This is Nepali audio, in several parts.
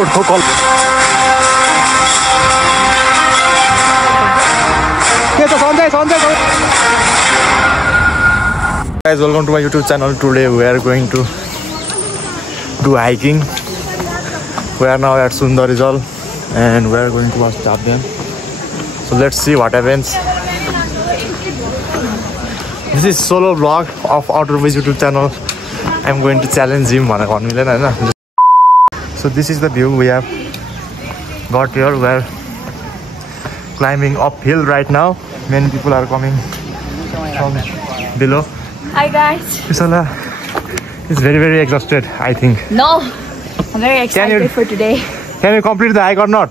छोड्छौ कल के छ Sanjay guys, welcome to my YouTube channel. Today we are going to do hiking. We are now at Sundarijal and we are going to watch Chabdyan. So let's see what happens. This is solo vlog of Outerways YouTube channel. I'm going to challenge him. So this is the view we have got here. We are climbing uphill right now. Many people are coming from below. Hi guys. Isala is very exhausted, I think. No, I'm very excited for today. Can you complete the hike or not?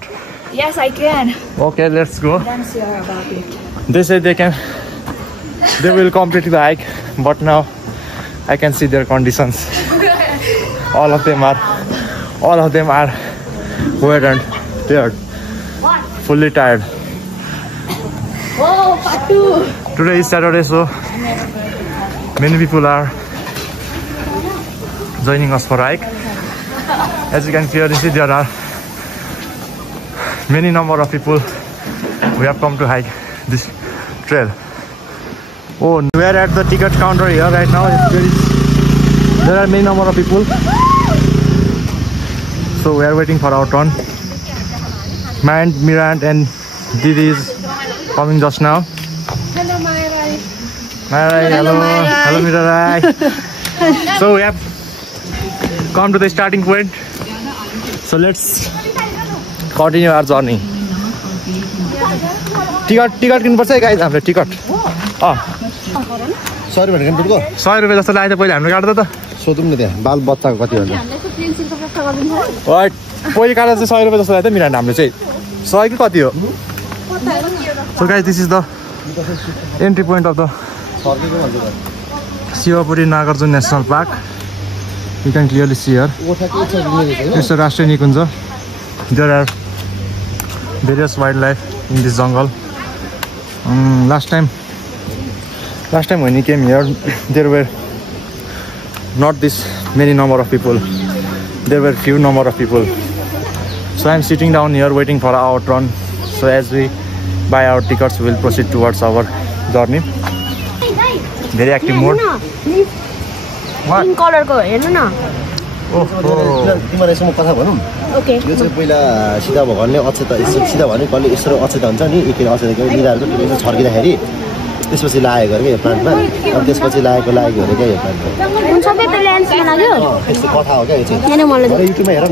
Yes, I can. Okay, let's go. I'm sure about it. They say they will complete the hike, but now I can see their conditions. All of them are wet and tired. Fully tired. Oh, Patu. Today is Saturday, so many people are joining us for hike. As you can clearly see, there are many number of people who have come to hike this trail. Oh, we are at the ticket counter here right now. There are many number of people, so we are waiting for our turn. Mirand and Didi is coming just now. Hello, Myrai. Myrai, hello Mirai. So we have come to the starting point. So let's continue our journey. Ticket किन्नुपर्छ है गाइज हाम्रो टिकट 100 रुपैयाँ किन्नुपर्छ 100 रुपैयाँ जस्तो लाग्यो पहिले हाम्रो काट्दा त सोधौँ न त्यहाँ बाल बच्चाको कति हो पहिले काट्दा चाहिँ 100 रुपैयाँ जस्तो लाग्यो त मिरान्ड हाम्रो चाहिँ 100 कि कति हो So guys, this is the entry point of the Sivapuri Nagarjuna National Park. You can clearly see here. It's a Rashtriya Nikunja. There are various wildlife in this jungle. Last time when we came here, there were not this many number of people. There were few number of people. So I'm sitting down here waiting for our turn. So as we buy our tickets, we will proceed towards our journey. Very active mode. What? Pink color ko, हेर्नु न. तिमीलाई यसो म कथा भनौँ Okay. यो चाहिँ पहिला सिधा भगवानले अक्षता सिधा भने कहिले यसो अक्षता हुन्छ नि एकखेर अक्षता लिँदाहरूको टिपेर छर्किँदाखेरि त्यसपछि लागेको अरे के यो प्लान्टमा अनि त्यसपछि लागेको अरे के यो प्लान्टमा हुन्छ बे त ल्यान्डमा लाग्यो यस्तो कथा हो क्या यो चाहिँ हैन मलाई युट्युबमा हेर न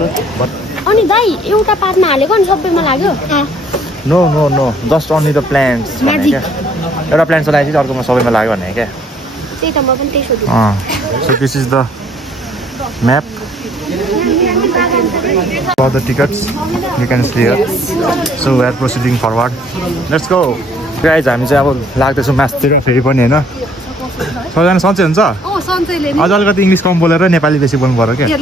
अनि दाइ एउटा पातमा हालेको अनि सबैमा लाग्यो No, just only the plants. Magic. एउटा प्लान्ट चलाएपछि अर्कोमा सबैमा लाग्यो भने क्या त्यही त म पनि त्यही सोध्छु So this is the map for the tickets. You can see here. So we are proceeding forward. Let's go. Guys, हामी चाहिँ अब लाग्दैछौँ मासतिर फेरि पनि हैन सबैजना सन्चै हुन्छ सन्चैले अझ अलिकति इङ्ग्लिस कम बोलेर नेपाली बेसी बोल्नु पर्यो क्या ल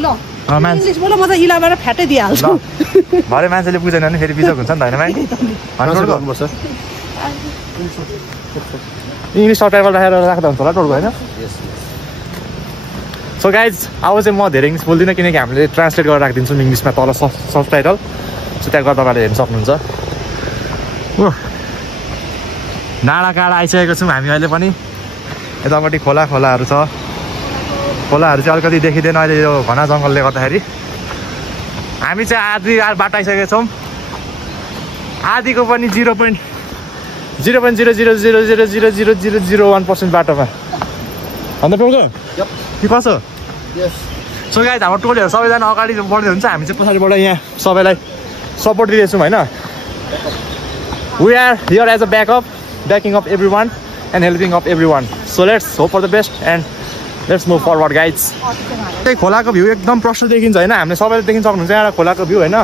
इङ्ग्लिस बोल म त इलाबाट फ्याटै दिइहाल्छु भरे मान्छेले बुझेन भने फेरि बिजोग हुन्छ नि त हैन भाइ गर्नुपर्छ इङ्ग्लिस सबटाइटल राख्दा हुन्छ होला टोलको हैन सो गाइज अब चाहिँ म धेरै इङ्ग्लिस बोल्दिनँ किनकि हामीले ट्रान्सलेट गरेर राखिदिन्छौँ इङ्ग्लिसमा तल सबटाइटल सो त्यहाँ गर्दा तपाईँले हेर्न सक्नुहुन्छ डाँडा काँडा आइसकेको छौँ हामी अहिले पनि यतापट्टि खोलाहरू छ खोलाहरू चाहिँ अलिकति देखिँदैन अहिले यो घना जङ्गलले गर्दाखेरि हामी चाहिँ आधी बाटो आइसकेका छौँ आधीको पनि 0.000000001% बाटोमा अन्त टोलको के कसो सो गाइज हाम्रो टोलीहरू सबैजना अगाडि बढ्दै हुन्छ हामी चाहिँ पछाडिबाट यहाँ सबैलाई सपोर्ट दिँदैछौँ होइन we are here as a backing up everyone and helping up everyone. So let's hope for the best and let's move forward guys. त्यही खोलाको भ्यू एकदम प्रष्ट देखिन्छ हैन हामीले सबैले देखिन सक्नुहुन्छ यहाँ खोलाको भ्यू हैन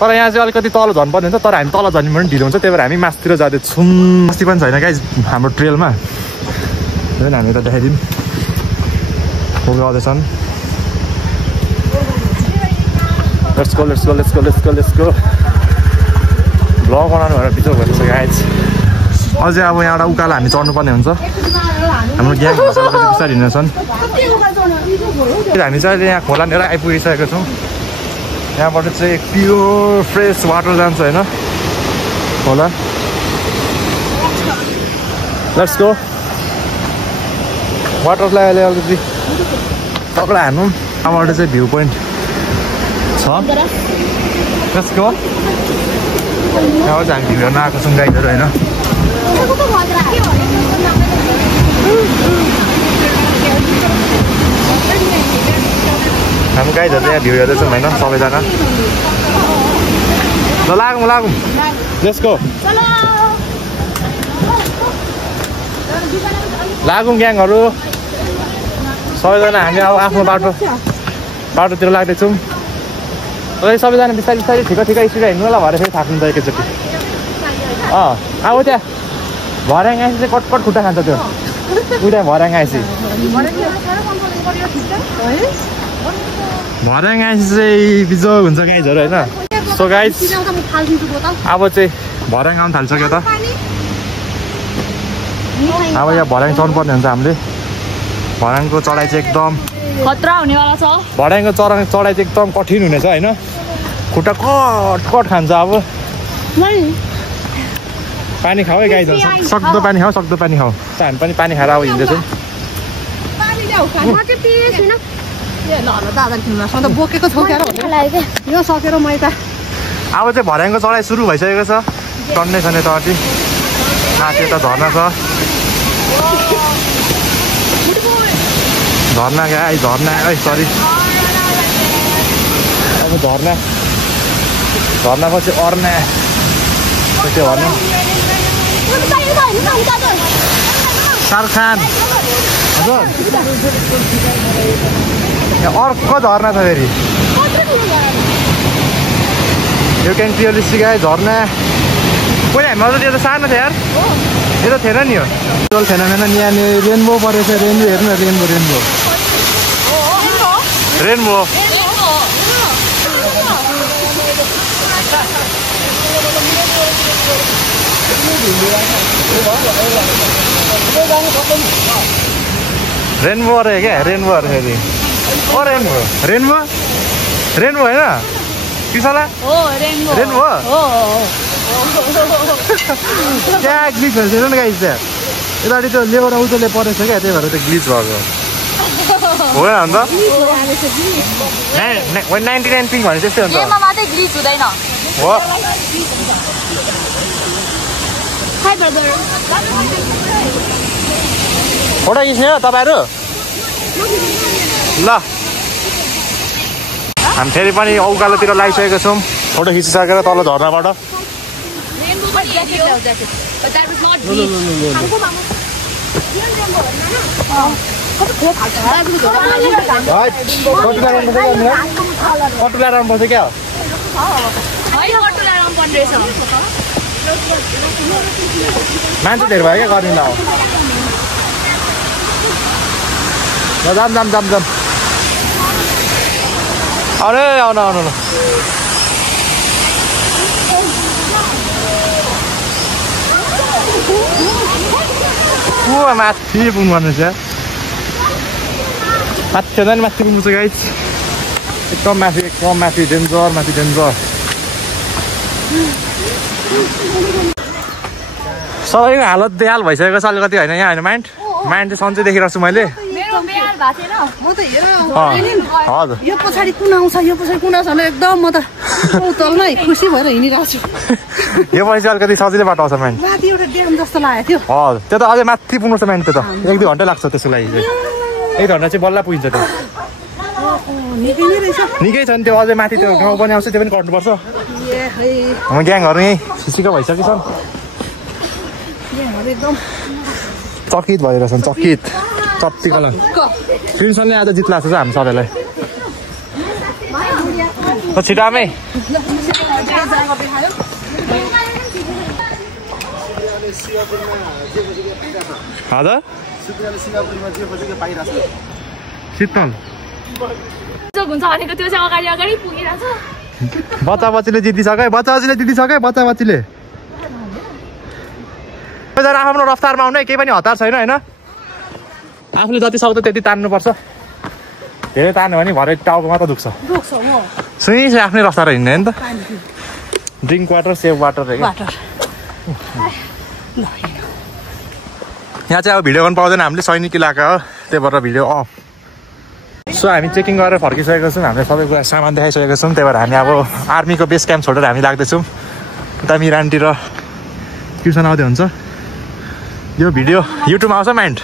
तर यहाँ चाहिँ अलिकति तल झर्नु पर्ने हुन्छ तर हामी तल झर्नु पनि ढिलो हुन्छ त्यही भएर हामी मासतिर जाँदैछौँ अस्ति पनि छैन गाइज हाम्रो ट्रेलमा हैन हामी त देखाइदिउँ पुग्नु आउँदैछन् Let's go. Vlog बनाउनु भएर बिचो भइरहेछ गाइज अझै अब यहाँबाट उकालो हामी चढ्नुपर्ने हुन्छ हाम्रो ग्याङ बिस्तारै हिँड्नेछन् हामी चाहिँ यहाँ खोलानिर आइपुगिसकेका छौँ यहाँबाट चाहिँ प्योर फ्रेस वाटर जान्छ होइन होला लेट्स गो वाटरलाई अहिले अलिकति तक्ला हान्नु यहाँबाट चाहिँ भ्यू पोइन्ट छ लेट्स गो यहाँबाट चाहिँ हामी भ्यू हेर्न आएको छौँ गाइडहरू होइन हामी गाइडहरू चाहिँ यहाँ भ्यू हेर्दैछौँ होइन सबैजना ल लागौँ लेट्स गो लागौँ ग्याङहरू सबैजना हामी अब आफ्नो बाटोतिर लाग्दैछौँ सबैजना बिस्तारै ठिक स्पिड हिँड्नु होला भएर फेरि थाक्नु त एकैचोटि अब त्यहाँ भर्याङ आएपछि चाहिँ कटकट खुट्टा खान्छ त्यो उता भर्याङ आएपछि भर्याङ आएपछि चाहिँ बिजोग हुन्छ गाइजहरू होइन सो गाइज अब चाहिँ भर्याङ आउनु थालिसक्यो त अब यहाँ भर्याङ चढ्नुपर्ने हुन्छ हामीले भर्याङको चढाइ चाहिँ एकदम खतरा हुनेवाला छ भर्याङको चढाइ चाहिँ एकदम कठिन हुनेछ होइन खुट्टा कट खान्छ अब पानी खाऊ है गाई सक्दो पानी खाऊ हामी पनि पानी खाएर अब हिँड्दैछौँ बोकेको छौ क्या यो सकेर मै त अब चाहिँ भर्याङको चढाइ सुरु भइसकेको छ चढ्नै छ नि तटी माथि त झर्ना छ झर्ना गाई झर्ना सरी अब झर्नापछि अर्ना के भन्नु शाहरुख खान हजुर अर्को झर्ना छ फेरि यु क्यान क्लियरली सी गाई झर्ना पहिला हामी अझ त्यो त सानो थियो यार यो त थिएन नि हो टोल थिएन यहाँनिर रेनबो परेछ रेनबो हेर्नु न रेनबो रेनबो अरे क्या रेनबो अरे फेरि ओ रेनबो होइन किसला रेनबो क्या ग्लिच भएछ नि गाइस त्यहाँ यतापट्टि त्यो लेबर उतोले परेछ क्या त्यही भएर त्यो ग्लिच भएको हो अन्त 99 पिङ भने त्यस्तै हुन्छ हो फोटो खिच्ने हो तपाईँहरू ल हामी फेरि पनि औकालोतिर लागिसकेको छौँ फोटो खिचिसकेर तल झर्नाबाट कटुला राउन्ड पर्छ क्या मान्छे धेरै भयो क्या गर्ने ल जाम अरे आउनु माथि पुग्नु पर्ने छ माथि पुग्नु छ गाइस एकदम माथि डेन्जर सबैको हालत बेहाल भइसकेको छ अलिकति होइन यहाँ होइन माइन्ड चाहिँ सन्चै देखिरहेको छु मैले हजुर यो पछाडि कुन आउँछ भने एकदम म त तलमै खुसी भएर हिँडिरहेको छु यो पछि अलिकति सजिलो बाटो आउँछ माइन्ड माथि एउटा ड्याम जस्तो लागेको थियो हजुर त्यो त अझै माथि पुग्नु छ माइन्ड त्यो त 1-2 घन्टा लाग्छ त्यसको लागि 1 घन्टा चाहिँ बल्ल पुगिन्छ त्यो निकै छ नि त्यो अझै माथि त्यो गाउँ पनि आउँछ त्यो पनि कट्नुपर्छ हाम्रो ग्याङहरू यहीँ खिचिएको भइसकेको छन् चकित भइरहेछन् चत्तिकला क्रिन्सनले आज जित लाग्छ हामी सबैलाई छिटामै हजुर शीतल बच्चा-बच्चीले जितिसके बच्चा-बच्चीले आफ्नो रफ्तारमा आउने केही पनि हतार छैन होइन आफूले जति सक्दो त्यति तान्नुपर्छ धेरै तान्यो भने भरे टाउको मात्र दुख्छ दुख्छ म सुई चाहिँ आफ्नै रस्ता हिँड्ने नि त drink water save water water यहाँ चाहिँ अब भिडियो गर्नु पाउँदैन हामीले सैनिक इलाका हो त्यही भएर भिडियो अफ सो हामी चेकिङ गरेर फर्किसकेको छौँ हामीले सबै कुरा सामान देखाइसकेको छौँ त्यही भएर हामी अब आर्मीको बेस क्याम्प छोडेर हामी लाग्दैछौँ उता मिरानतिर ट्युसन आउँदै हुन्छ यो भिडियो युट्युबमा आउँछ माइन्ड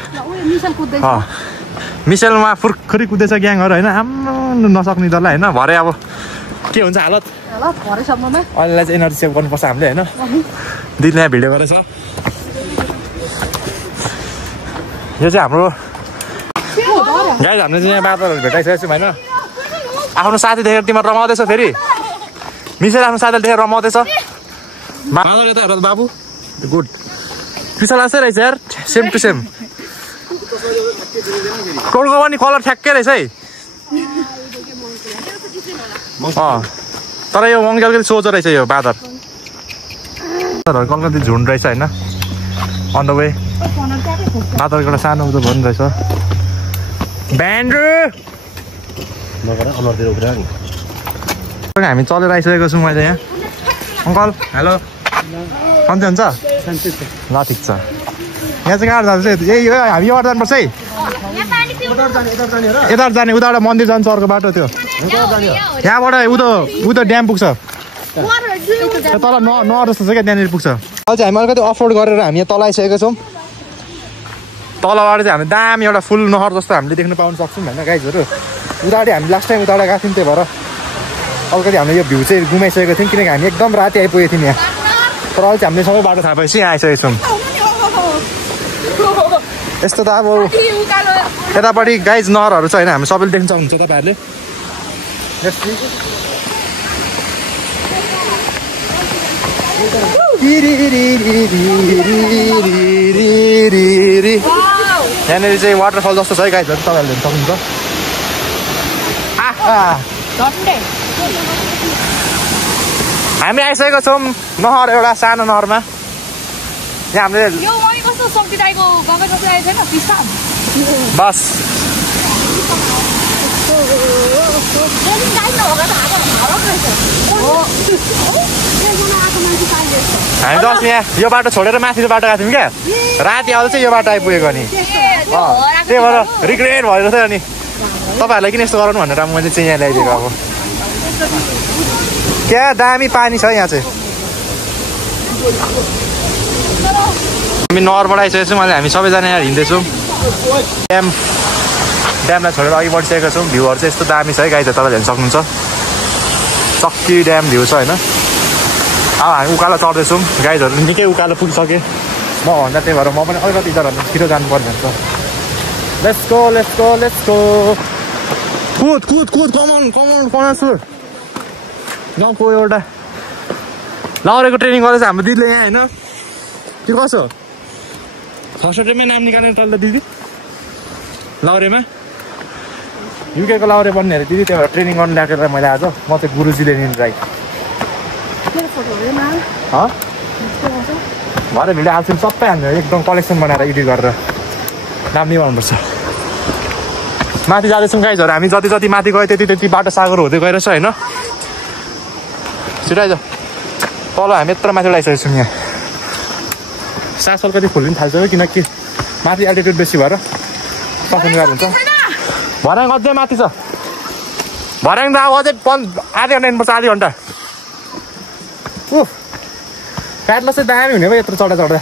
मिसेलमा फुर्खरी कुदेछ ग्याङहरू होइन आम्म नसक्ने दललाई होइन भरे अब के हुन्छ हालत अहिलेलाई चाहिँ एनर्जी सेभ गर्नुपर्छ हामीले होइन दिदीले यहाँ भिडियो गरेछ यो चाहिँ हाम्रो गाइज हामीले चाहिँ यहाँ बादलहरू भेटाइसकेको छौँ होइन आफ्नो साथी देखेर तिमीहरू रमाउँदैछ फेरि मिसेर आफ्नो साथीले देखेर रमाउँदैछ बादल यता हेर बाबु गुड पिसा लाग्छ रहेछ यार सेम टु सेम टोलको पनि कलर ठ्याक्कै रहेछ है तर यो मङ्गलको सोझो रहेछ यो बादल कलकत्ता झुन्ड रहेछ होइन अन द वे बादलको एउटा सानो उयो भन्नु रहेछ हामी चलेर आइसकेको छौँ मैले यहाँ अङ्कल हेलो कन्ती हुन्छ ल ठिक छ यहाँ चाहिँ कहाँ जान्छ यही हो हामी योबाट जानुपर्छ है यता जाने उताबाट मन्दिर जान्छ अर्को बाटो त्यो यहाँबाट उता ड्याम पुग्छ तल नहर जस्तो छ क्या त्यहाँनिर पुग्छ अहिले चाहिँ हामी अलिकति अफरोड गरेर हामी यहाँ तल आइसकेको छौँ तलबाट चाहिँ हामी दामी एउटा फुल नहर जस्तो हामीले देख्न पाउन सक्छौँ होइन गाइजहरू उताबाट हामी लास्ट टाइम उताबाट गएको थियौँ त्यही भएर अलिकति हामीले यो भ्यू चाहिँ गुमाइसकेको थियौँ किनकि हामी एकदम राति आइपुगेको थियौँ यहाँ तर अहिले चाहिँ हामीले सबै बाटो थाहा भएपछि यहाँ आइसकेको छौँ यस्तो त अब यतापट्टि गाइज नहरहरू छ होइन हामी सबैले देख्न सक्नुहुन्छ तपाईँहरूले यहाँनिर चाहिँ वाटरफल जस्तो छ है गाइजहरू तपाईँहरूले हेर्न सक्नुहुन्छ हामी आइसकेको छौँ नहर एउटा सानो नहरमा यहाँ हामीले बस हामी जस्ट यहाँ यो बाटो छोडेर माथिको बाटो गएको थियौँ क्या राति आउँदा चाहिँ यो बाटो आइपुगेको नि त्यही भएर रिग्रेट भएको थियो अनि तपाईँहरूलाई किन यस्तो गराउनु भनेर मैले चाहिँ यहाँ ल्याइदिएको अब क्या दामी पानी छ यहाँ चाहिँ हामी नहरबाट आइसकेको छौँ अहिले हामी सबैजना यहाँ हिँड्दैछौँ ड्यामलाई छोडेर अघि बढिसकेको छौँ भ्यूहरू चाहिँ यस्तो दामी छ है गाइज तपाईँले हेर्न सक्नुहुन्छ चक्की ड्याम भ्यू छ होइन अब हामी उकालो चढ्दैछौँ गाइजहरू निकै उकालो पुगिसकेँ म भन्दा त्यही भएर म पनि अलिकति जग्गा छिटो जानुपर्ने हुन्छ लेट्स गो कुद कमान गाउँको एउटा लाउरेको ट्रेनिङ गर्दैछ हाम्रो दिदीले यहाँ होइन के कसो फर्स्ट डेमै नाम निकाल्ने तल त दिदी लाउरेमा युकेको लाउरे बन्ने अरे दिदी त्यही भएर ट्रेनिङ गर्नु ल्याएको मैले आज म चाहिँ गुरुजीले निन राई भरे भिडियो हाल्छौँ सबै हाल्नु एकदम कलेक्सन बनाएर एडिट गरेर नाम निभाउनुपर्छ माथि जाँदैछौँ गाइजहरू हामी जति माथि गयो त्यति बाटो सागर हुँदै गइरहेछ होइन छिटाइज तल हामी यत्रो माथि आइसकेको छौँ यहाँ सास अलिकति फुल्नु थाल्छ किनकि माथि एल्टिट्युड बेसी भएर सक्ने गाह्रो हुन्छ भर्याङ अझै माथि छ भर्याङ त अब अझै आधी घन्टा हिँड्नुपर्छ आधी घन्टा फ्याटलस चाहिँ दामी हुने भयो यत्रो चढ्दा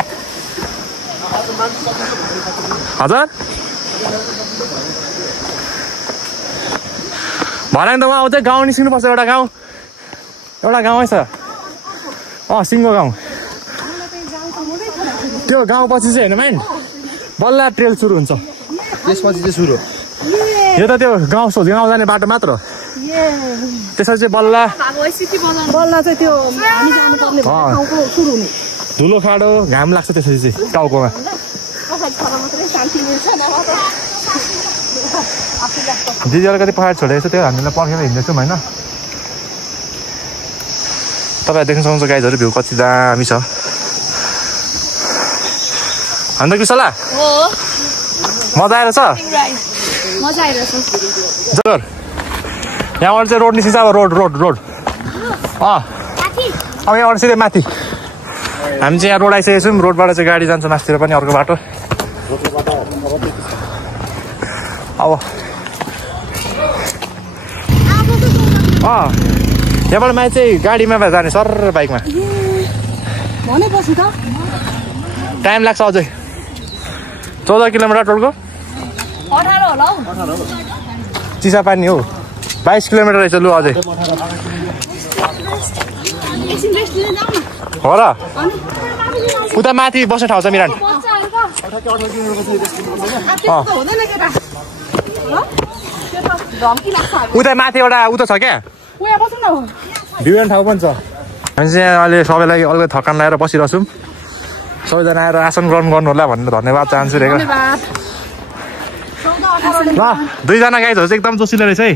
हजुर भर्याङ त उहाँ अझै गाउँ निस्किनुपर्छ एउटा गाउँ छ सिङ्गो गाउँ त्यो गाउँ पछि चाहिँ होइन माइन बल्ल ट्रेल सुरु हुन्छ त्यसपछि चाहिँ सुरु यो त त्यो गाउँ जाने बाटो मात्र त्यसपछि चाहिँ बल्ल चाहिँ त्यो धुलो खाडो घाम लाग्छ त्यसपछि चाहिँ टाउकोमा दिदी अलिकति पहाड छोडेको छ त्यो हामीलाई पर्खेर हिँड्दैछौँ होइन तपाईँहरू देख्न सक्नुहुन्छ गाइजहरू भ्यू कति दामी छ अन्त कृष्णला मजा आएर छ मजा आइरहेछ जर यहाँबाट चाहिँ रोड निस्किन्छ अब रोड अब यहाँबाट सिधै माथि हामी चाहिँ यहाँ रोड आइसकेको छौँ रोडबाट चाहिँ गाडी जान्छ माथितिर पनि अर्को बाटो अब यहाँबाट माथि चाहिँ गाडीमा जाने सर बाइकमा भनेपछि त टाइम लाग्छ अझै 14 किलोमिटर टोलको 18 होला हौ चिसा पानी हो 22 किलोमिटर रहेछ लु अझै हो र उता माथि बस्ने ठाउँ छ मिरान उता माथि एउटा उता छ क्या भ्यू ठाउँ पनि छ हामी चाहिँ अहिले सबैलाई अलिकति थकान लगाएर बसिरहेको छौँ सबैजना आएर आसन ग्रहण गर्नु होला भनेर धन्यवाद चाहन्छु रे ल 2 जना गाइजहरू चाहिँ एकदम जोसिलो रहेछ है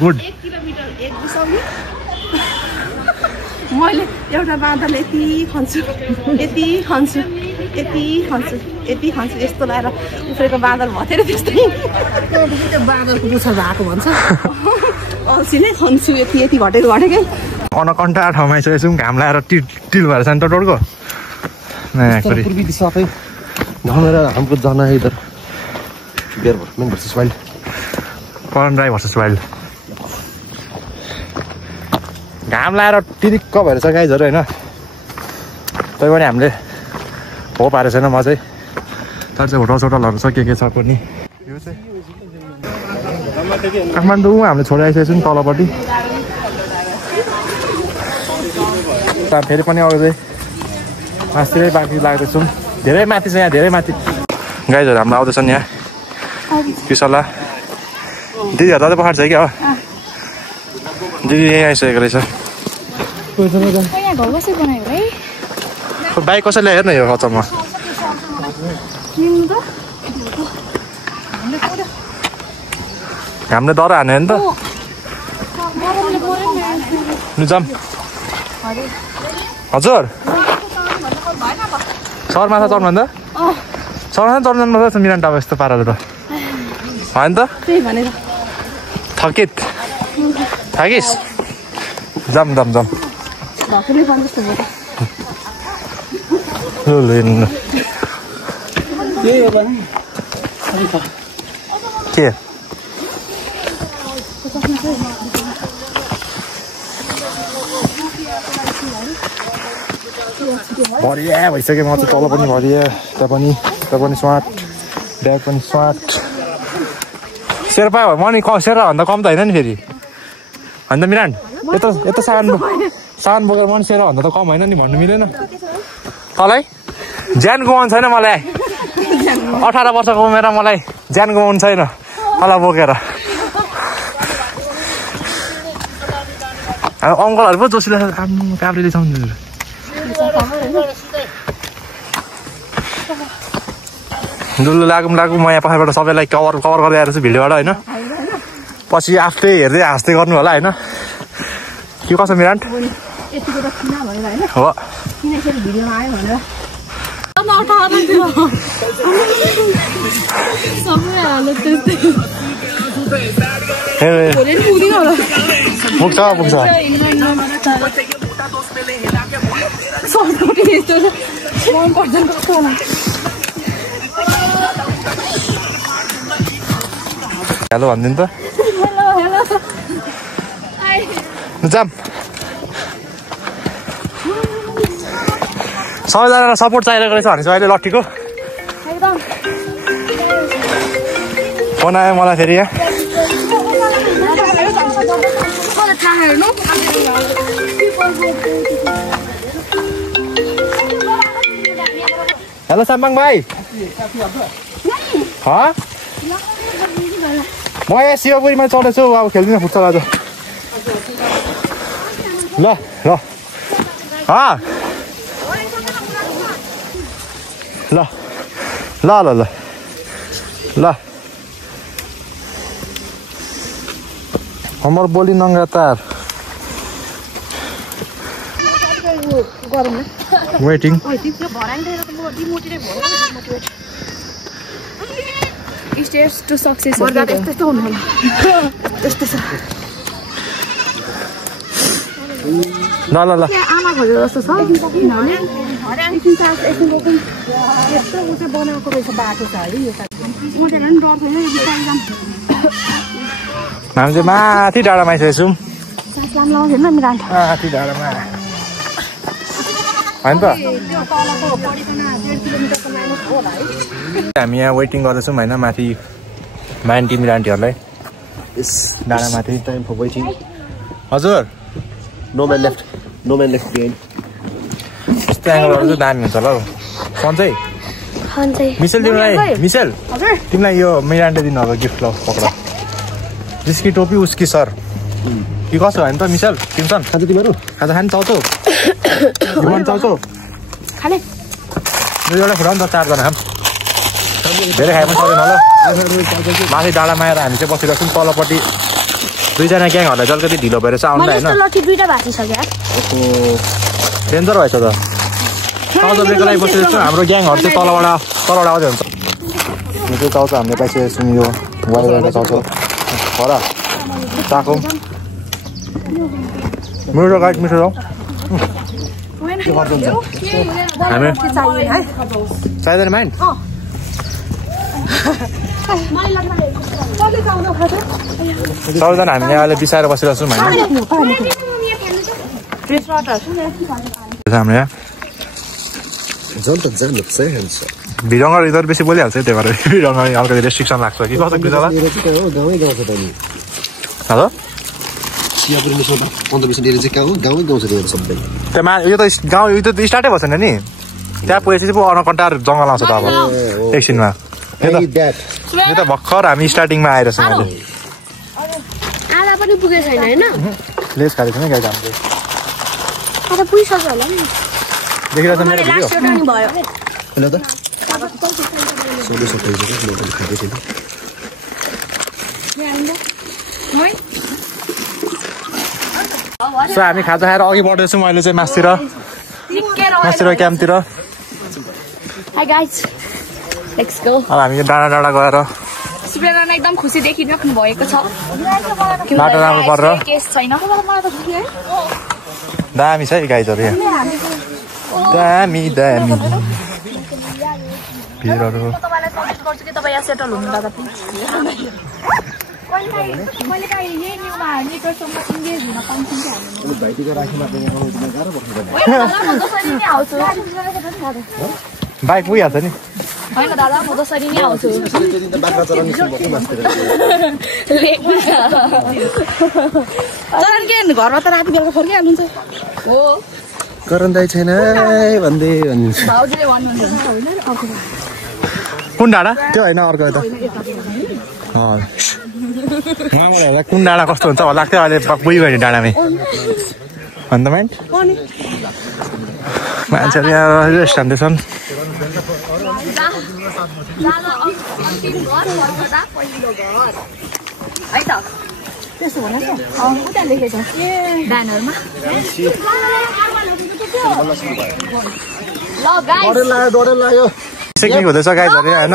गुड मैले एउटा बाँदरले यति खान्छु यस्तो लगाएर उफ्रेको बाँदर भतेर त्यस्तै बाँदरको पुच्छर भएको भन्छ अल्छी नै खान्छु यति घटेकै अनकन्टा ठाउँमा आइसकेको छौँ घाम लगाएर टिल भएर छ नि त टोलको प्रविधि सबै घमेर हाम्रो जना इधर मेन भर्सेस वाइल्ड करन राई भर्सेस वाइल्ड घाम लगाएर टिरिक्क भएर छ गाइजहरू होइन तै पनि हामीले हो पारेको छैन म चाहिँ तर चाहिँ होटलसोटलहरू छ के छ पनि यो चाहिँ काठमाडौँ हामीले छोडेर आइसकेको छौँ तलपट्टि फेरि पनि अझै माथितिरै बाँकी लाग्दैछौँ धेरै माथि छ यहाँ धेरै माथि गाइजहरू हाम्रो आउँदैछन् यहाँ पिसला दिदीहरू अझै पखाड छ क्या हो दिदी यहीँ आइसकेको रहेछ बाइक कसैले हेर्न यो अचम्म हामीले दर हान्यो नि त जाम हजुर सरमाथा चढ्नु त सरमाथा चढ्नु जानुपर्छ मिरान टापा यस्तो पाराले त होइन त थाकिस जाम के भरिया भइसक्यो म चाहिँ तल पनि भरिया त्यहाँ पनि स्वाट ब्याग पनि स्वाट शेर्पा म नि शेर्पा भन्दा कम त होइन नि फेरि होइन त मिरान यता सामान बोकेर मन शेर्पा भन्दा त कम होइन नि भन्नु मिलेन तँलाई ज्यान गुमाउनु छैन मलाई 18 वर्षको उमेर मलाई ज्यान गुमाउनु छैन मलाई बोकेर अङ्कलहरू पो जोसिलो काब्रेले रिसाउनु डुल्लो लागौँ म यहाँ पछाडिबाट सबैलाई कभर गर्दै आएर छु भिडियोबाट होइन पछि आफै हेर्दै हाँस्दै गर्नु होला होइन के कसो मिरान हो पुग्छ हेलो भनिदिनु त जाम सबैजनालाई सपोर्ट चाहिरहेको रहेछ भने चाहिँ अहिले लट्ठीको फोन आयो मलाई फेरि यहाँ हेलो साम्बाङ भाइ म यहाँ शिवपुरीमा चढेछु अब खेल्दिनँ फुटसल आज ल हमर बोली नंगा तार वेटिङ स्टेयर्स टु सक्सेस त्यस्तो हुनु होला त्यस्तो छ ल ल ल आमा खोजे जस्तो छ यस्तो उ चाहिँ बनाएको रहेछ बाटो छ है यो उठेर पनि डर छैन हामी चाहिँ माथि डाँडामा आइसकेको छौँ सास लाम लाउँदैन मिरान माथि डाँडामा होइन त हामी यहाँ वेटिङ गर्दैछौँ होइन माथि माइन टिम आन्टीहरूलाई यस डाँडामाथि टाइम फर वेटिङ हजुर नो म्यान लेफ्ट बिहाइन्ड यस्तो एङ्गलहरू चाहिँ दामी हुन्छ होला हौ सन्चै मिसेल तिमीलाई मिसेल तिमीलाई यो मिरान्डे दिनु अब गिफ्ट ल पक्र जिसकी टोपी उसकी सर कि कसो होइन त मिसेल तिमसन खान्छ तिमीहरू खाजा खाने चाउँछौ चाउँछौ खाने एउटा खुला नि त 4 जना खाम धेरै खाए पनि सक्दैन होला माथि डाँडामा आएर हामी चाहिँ बसिरहेको छौँ तलपट्टि 2 जना ग्याङहरूलाई चाहिँ अलिकति ढिलो भएर चाहिँ आउँदैन होइन डेन्जर भएछ त चाउचाउ ब्रेकको लागि बसिरहेको छौँ हाम्रो ग्याङहरू चाहिँ तलबाट आउँदै हुन्छ यो चाहिँ चाउचाउ हामीले पाइसकेको छौँ यो वाइरहेको चाउचाउ खरा चाको मिठो गाइड मिठो हो हामी चाहिँदैन माइन्ड सबैजना हामीले अहिले बिसाएर बसिरहेको छौँ होइन हाम्रो भिडियोमा इधर बेसी बोलिहाल्छ त्यही भएर भिडियोमा अलिकति रेस्ट्रिक्सन लाग्छ कि कस्तो हेलो त्यो यो त गाउँ यो त स्टार्टै भएको छैन नि त्यहाँ पछि चाहिँ पो अर्नकन्टार जङ्गल आउँछ त अब एकछिनमा यो त भर्खर हामी स्टार्टिङमा आइरहेछौँ अहिले आधा पनि पुगेको छैन होइन लेस खाएको छैन गाइस हामीले आधा पुगिसक्यो होला नि देखिरहेछ मेरो भिडियो हेलो त सोलो सबै खाएको छैन सो हामी खाजा खाएर अघि बढ्दैछौँ अहिले चाहिँ मासतिर क्याम्पतिर हाई गाइस लेट्स गो अब हामी डाँडा गएर सुब्रेलालाई एकदम खुसी देखिराख्नु भएको छ बाटो राम्रो परेर केस छैन दामी छ है गाइजहरू यहाँ दामी भिडहरू तपाईँलाई सजेस्ट गर्छु कि तपाईँ यहाँ सेटल हुनु दादा प्लिज बाइक पुगिहाल्छ नि होइन दादा म जसरी नै आउँछु घरमा त राति बेलुका फर्किहाल्नुहुन्छ हो करन्दै छैन भन्दै भनिन्छ भाउजूले भन्नुहुन्छ कुन डाँडा त्यो होइन अर्को यता कुन डाँडा कस्तो हुन्छ होला लाग्थ्यो अहिले पुगिगयो नि डाँडामै अन्त माइन्ड मान्छेहरू यहाँ रेस्ट हान्दैछन् है त त्यसो भने उता लेखेछ ब्यानरमा ल गाइस डर लाग्यो पिकनिक हुँदैछ गाइजहरू होइन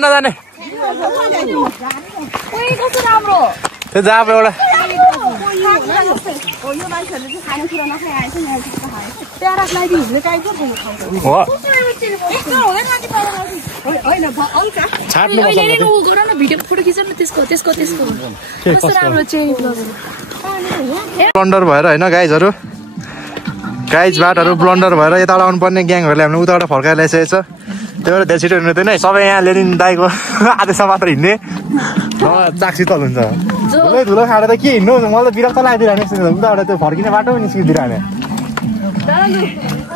नजाने त्यो जहाँ एउटा ब्लन्डर भएर होइन गाइजहरू गाइज बाटोहरू ब्लन्डर भएर यताबाट आउनुपर्ने ग्याङहरूले हामीले उताबाट फर्काएर ल्याइसकेको छ त्यही भएर धेरै छिटो हिँड्दैन है सबै यहाँ लेनिन दाइको आधेसम्म मात्र हिँड्ने चाकसितल हुन्छ धुलो खाएर त के हिँड्नु मलाई त बिरक्त लाग्दिरहने उताबाट त्यो फर्किने बाटो पनि निस्किदिरहने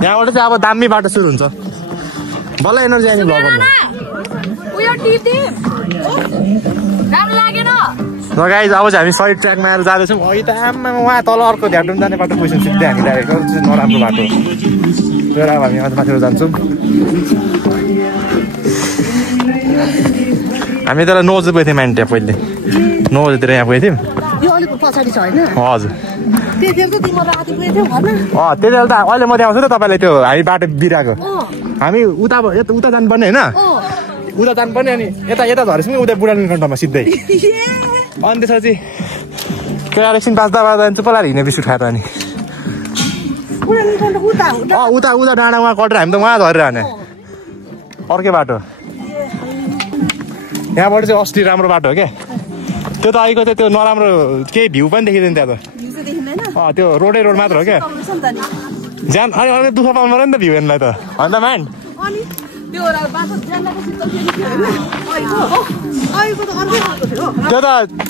यहाँबाट चाहिँ अब दामी बाटो सुरु हुन्छ बल्ल एनर्जी आउने भ्लग ल गाइज अब चाहिँ हामी साइड ट्र्याकमा आएर जाँदैछौँ अघि त आमा उहाँ तल अर्को ध्यान जाने बाटो क्वेसन सिधै हामी ल्याएको नराम्रो बाटो त्यो अब हामी माथिबाट जान्छौँ हामी तर नोज गएको थियौँ माइन्ड त्यहाँ पहिले नोजतिर यहाँ गएको थियौँ यो अलिक पछाडि छ होइन हजुर त्यतिखेर त तिम्रो राति पुगेको थियो घरमा त्यति बेला त अहिले म देखाउँछु त तपाईँलाई त्यो हामी बाटो बिराको हामी उता उता जानुपर्ने होइन उता जानुपर्ने अनि यता यता झरेछौँ उता बुढानी कण्ठमा सिधै अनि त्यसपछि केटा एकछिन बाँच्दा चुप लाएर हिँड्ने बिस उठाएर अनि उता उता डाँडामा कटेर हामी त उहाँ झरेर हाने अर्कै बाटो यहाँबाट चाहिँ अस्ति राम्रो बाटो हो क्या त्यो त अहिलेको त त्यो नराम्रो केही भ्यू पनि देखिँदैन त्यहाँ त त्यो रोडै रोड मात्र हो क्या जान अनि अलिक दुःख पाउनु पऱ्यो नि त भ्यू हेर्नलाई त होइन त म्यान त्यो त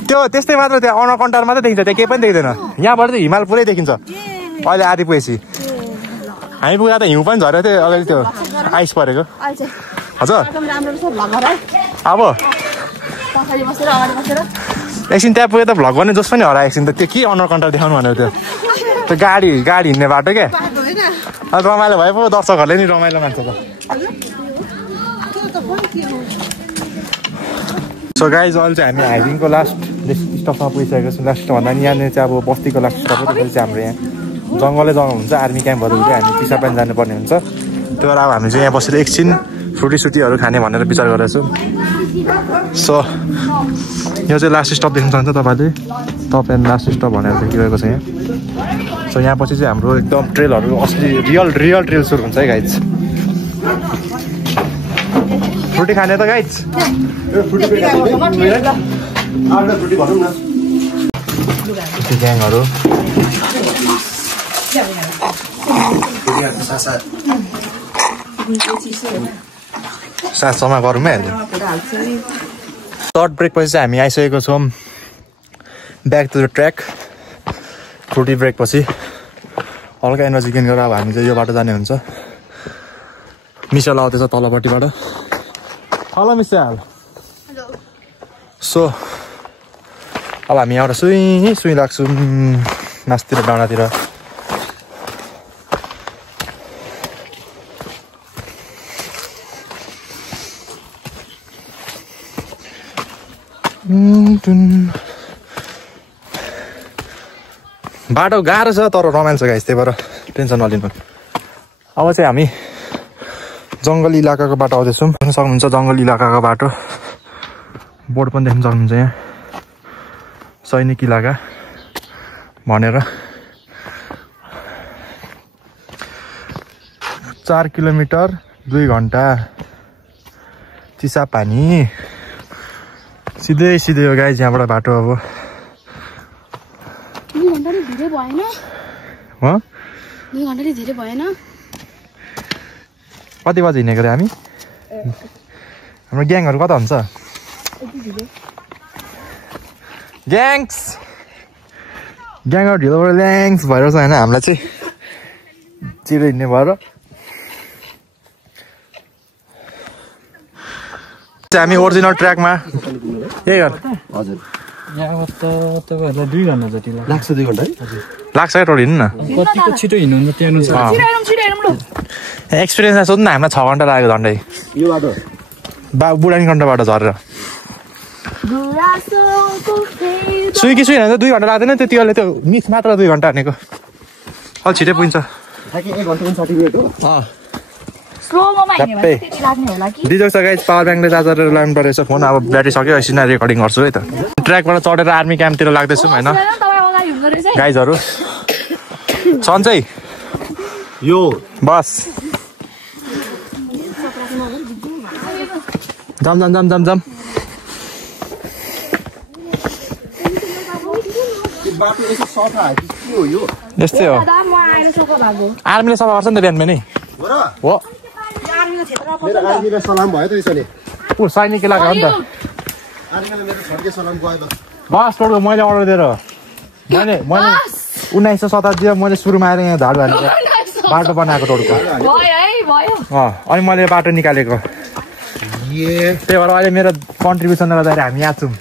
त्यो त्यस्तै मात्र त्यहाँ अनकन्टार मात्रै देखिन्छ त्यहाँ केही पनि देख्दैन यहाँबाट चाहिँ हिमाल पुरै देखिन्छ अहिले आधी पुगेपछि हामी पुगा त हिउँ पनि झरेको थियो अगाडि त्यो आइस परेको हजुर अब एकछिन त्यहाँ पुगे त भ्लग गर्ने जस पनि हरायो एकछिन त त्यो के अनकन्टार देखाउनु भनेको त्यो गाडी हिँड्ने बाटो क्या रमाइलो भयो पो दर्शकहरूले नि रमाइलो मान्छ त सो गाइज अहिले चाहिँ हामी हाइकिङको लास्ट स्टपमा पुगिसकेको छौँ लास्ट भन्दा नि यहाँनिर चाहिँ अब बस्तीको लास्ट स्टप हो त्यसपछि हाम्रो यहाँ जङ्गलै जङ्गल हुन्छ आर्मी क्याम्पहरू चाहिँ हामी चिसा पनि जानुपर्ने हुन्छ त्यो भएर अब हामी चाहिँ यहाँ बसेर एकछिन फ्रुटीसुटीहरू खाने भनेर विचार गरेछौँ सो यो चाहिँ लास्ट स्टप देख्न सक्नुहुन्छ तपाईँ लास्ट स्टप भनेर देखिरहेको छ यहाँ सो यहाँ पछि चाहिँ हाम्रो एकदम ट्रेलहरू असली रियल ट्रेल सुरु हुन्छ है गाइज फ्रुटी खाने त गाइज ग्याङहरू साथसम्म गरौँ है सर्ट ब्रेक पछि चाहिँ हामी आइसकेको छौँ back to the track Frooti break पछि हल्का एनर्जी गेन गरेर अब हामी चाहिँ यो बाटो जाने हुन्छ मिसल आउँदैछ तलपट्टिबाट हेलो मिसल सो अब हामी यहाँबाट सुई लाग्छौँ मासतिर डाँडातिर बाटो गाह्रो छ तर रमाइलो छ गाइस त्यही भएर टेन्सन नलिनु अब चाहिँ हामी जङ्गली इलाकाको बाटो आउँदैछौँ देख्न सक्नुहुन्छ जङ्गली इलाकाको बाटो बोर्ड पनि देख्न सक्नुहुन्छ यहाँ सैनिक इलाका भनेर 4 किलोमिटर 2 घन्टा चिसा पानी सिधै हो गाइस यहाँबाट बाटो अब 2 घन्टा धेरै भएन 2 घन्टा धेरै भएन कति बजे हिँडेको रे हामी हाम्रो ग्याङहरू कता हुन्छ ग्याङहरू ढिलोबाट ल्याङ्स भएर छ होइन हामीलाई चाहिँ छिटो हिँड्ने भएर हामी ओरिजिनल ट्र्याकमा यही हो हजुर यहाँ त तपाईँहरूलाई 2 घन्टा जति लाग्छ 2 घन्टा लाग्छ क्या टोल हिँड्नु न कतिको छिटो हिँड्नु त्यो अनुसार एक्सपिरियन्समा सोध्नु न हामीलाई 6 घन्टा लाग्यो झन्डै यो बाटो बुढानी कण्ठबाट झरेर सुई कि सुई हान्छ 2 घन्टा लाग्दैन त्यतिले त्यो मिस मात्र 2 घन्टा हानेको अलि छिटै पुगिन्छ 1 घन्टा 60 मिनेट हो दिजो छ गाइस पावर ब्याङ्कले चार्जर लाउनु परेछ फोन अब ब्याट्री सक्यो एकछिन रेकर्डिङ गर्छु है त ट्र्याकबाट चढेर आर्मी क्याम्पतिर लाग्दैछौँ होइन गाइजहरू सन्चै यो बस जम बाटो यसो सफा है के हो यो यस्तै हो आर्मीले सफा गर्छ नि त बिहान बिहानै हो मेरो आर्मीलाई सलाम भयो त यसले ऊ सैनिक इलाका हो नि त आर्मीले मेरो छड्के सलाम गयो त बस टोडको मैले अर्डर दिएर मैले 1970 मैले सुरुमा आएर यहाँ झाड हालेको बाटो बनाएको टोडको अनि मैले बाटो निकालेको त्यही भएर अहिले मेरो कन्ट्रिब्युसन गर्दाखेरि हामी यहाँ छौँ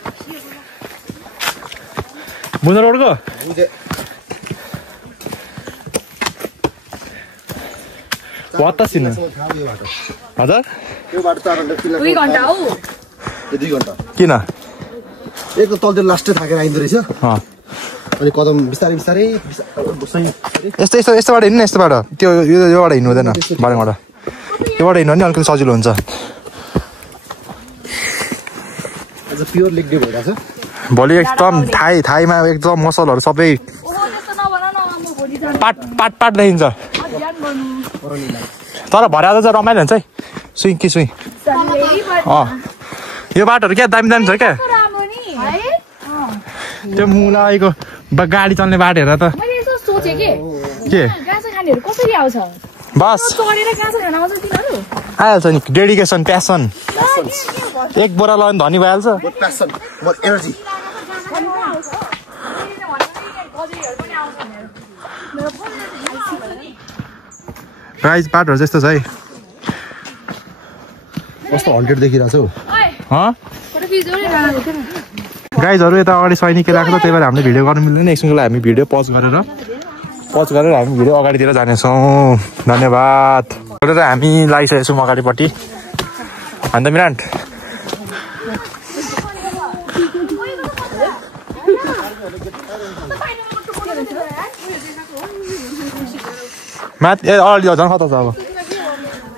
बुझ्नु रोडको हजुर यो बाटो 4 घन्टा 2 घन्टा हो 2 घन्टा किन एक त तलतिर लास्टै थाकेर आइँदो रहेछ अनि कदम बिस्तारै बिस्तारै यस्तोबाट हिँड्नु यस्तोबाट त्यो योबाट हिँड्नु हुँदैन बारेबाट योबाट हिँड्नु भने अलिकति सजिलो हुन्छ आज प्योर लेग डे भइरहेछ भोलि एकदम थाईमा एकदम मसलहरू सबै पाट देखिन्छ तर भरे आज चाहिँ रमाइलो हुन्छ है सुइङ कि सुइङ यो बाटोहरू क्या दामी छ क्या त्यो मुलाको गाडी चल्ने बाटो हेर त के बस आइहाल्छ नि डेडिकेसन प्यासन एक बोरा लगायो भने धनी भइहाल्छ गाइज बाटोहरू चाहिँ यस्तो छ है कस्तो हन्टेड देखिरहेको छु गाइजहरू यता अगाडि सैनिक लगाएको छ त्यही भएर हामीले भिडियो गर्नु मिल्दैन एकछिनको लागि हामी भिडियो पज गरेर हामी भिडियो अगाडितिर जानेछौँ धन्यवाद गरेर हामी लागिसकेको छौँ अगाडिपट्टि अन्त मिरान्ट माथि अगाडि झन् कता छ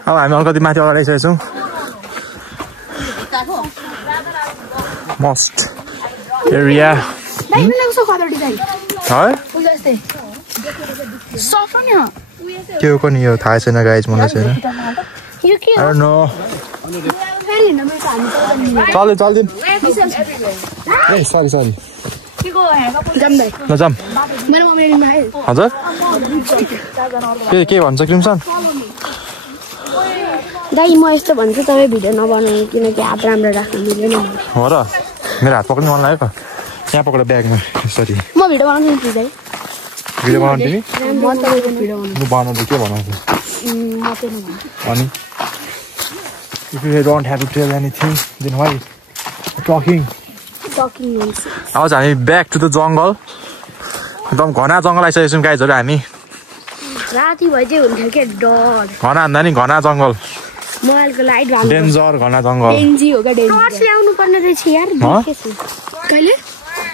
अब हामी अलिकति माथि अगाडि आइसकेको छौँ मस्ट एरिया के हो नि यो थाहा छैन गाइज मलाई छैन चल्दिन ए सरी ल जाम हजुर के भन्छ क्रिम्सन दाइ म यस्तो भन्छु तपाईँ भिडियो नबनाउनु किनकि हात राम्रो राख्नु मिल्दैन हो र मेरो हात पक्रिनु मन लाग्यो यहाँ पक्रेर ब्यागमा सरी म भिडियो बनाउँछु दाइ भिडियो बनाउनु तिमी म तपाईँको भिडियो बनाउँछु के बनाउँछु अनि if you don't have to tell anything then why talking आज हामी ब्याक टु द जङ्गल एकदम घना जङ्गल आइसकेको छौँ गाइजहरू हामी राति भए चाहिँ हुन्थ्यो के डर घना भन्दा नि घना जङ्गल मोबाइलको लाइट डेन्जर घना जङ्गल डेन्जी हो क्या टर्च ल्याउनु पर्ने रहेछ यार कहिले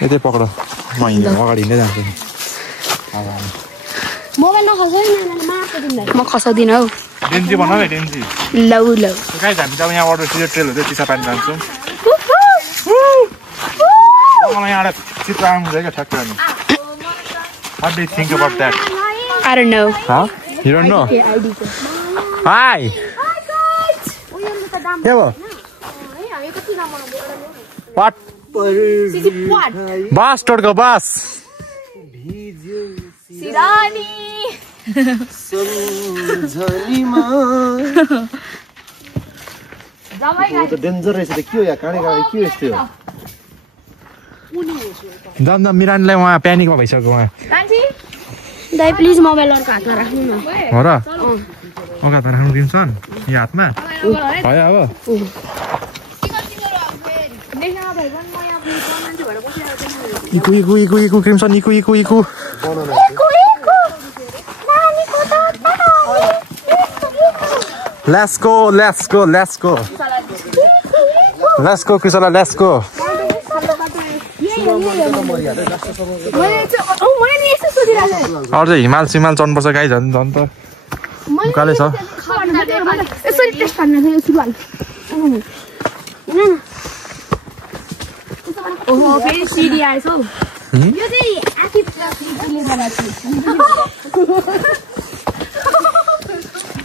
यतै पक्र म हिँड्दै अगाडि हिँड्दै जान्छु मोबाइल नखसाउ मार्को दिँदा म खसाउँदिनँ हौ डेन्जी बनाऊ है डेन्जी लौ गाइज हामी चाहिँ यहाँ अर्डर ट्रेल हुँदै चिसा पानी जान्छौँ मलाई यहाँ चित्र आउँछ क्या ठ्याक्क अनि What do you think about that? I don't know. Huh? You don't know? Hi! के भयो? What? बस टोडको बस डेन्जर रहेछ त के हो यहाँ काँडे के हो यस्तो दम मिरानलाई उहाँ प्यानिकमा भइसक्यो उहाँ दाइ प्लिज मोबाइल अर्को हातमा राख्नु न हो र अर्को हातमा राख्नु दिन्छन् यो हातमा भयो अब इकु crimson इकु Let's go Krisala, let's go अरू चाहिँ हिमाल सिमाल चढ्नुपर्छ गाई झन् त उकालै छ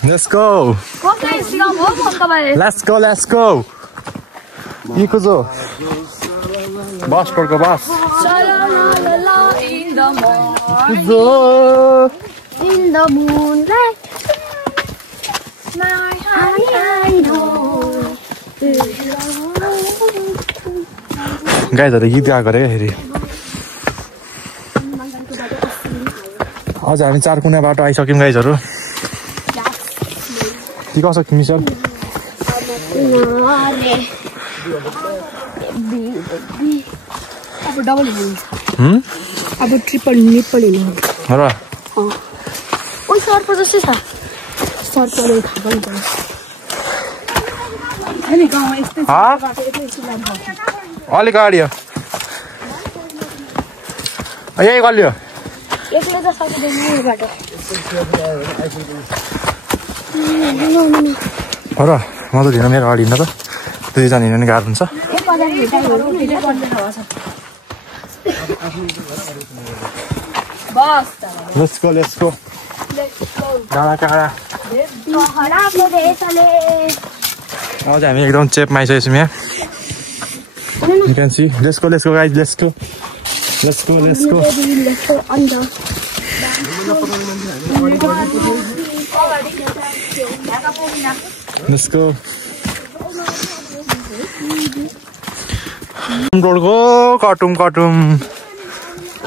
Let's go इकुजो bus टोडको bus In the moonlight, I know. गाईहरू गीत गाएको अरे फेरि अझ हामी 4 कुना बाटो आइसक्यौँ गाईहरू के कसो मिसल अब डबल हिँड्नु अब ट्रिपल निप्पल हिँड्नु र ओइ सर्प जस्तै छ सर्पले खाएको नि अनि गाउँमा यस्तै अलिक अगाडि यही गल्यो एक्लै त सकिँदैन यो बाटो हो र म त हिँड्न मेरो अगाडि हिँड्न त दुईजना हिँड्नु गाह्रो हुन्छ Let's go. डाँडा काँडा आज हामी एकदम चेपमा आइसकेको छौँ यहाँ You can see. Let's go guys, let's go. Let's go. Let's go. रोडको कटुम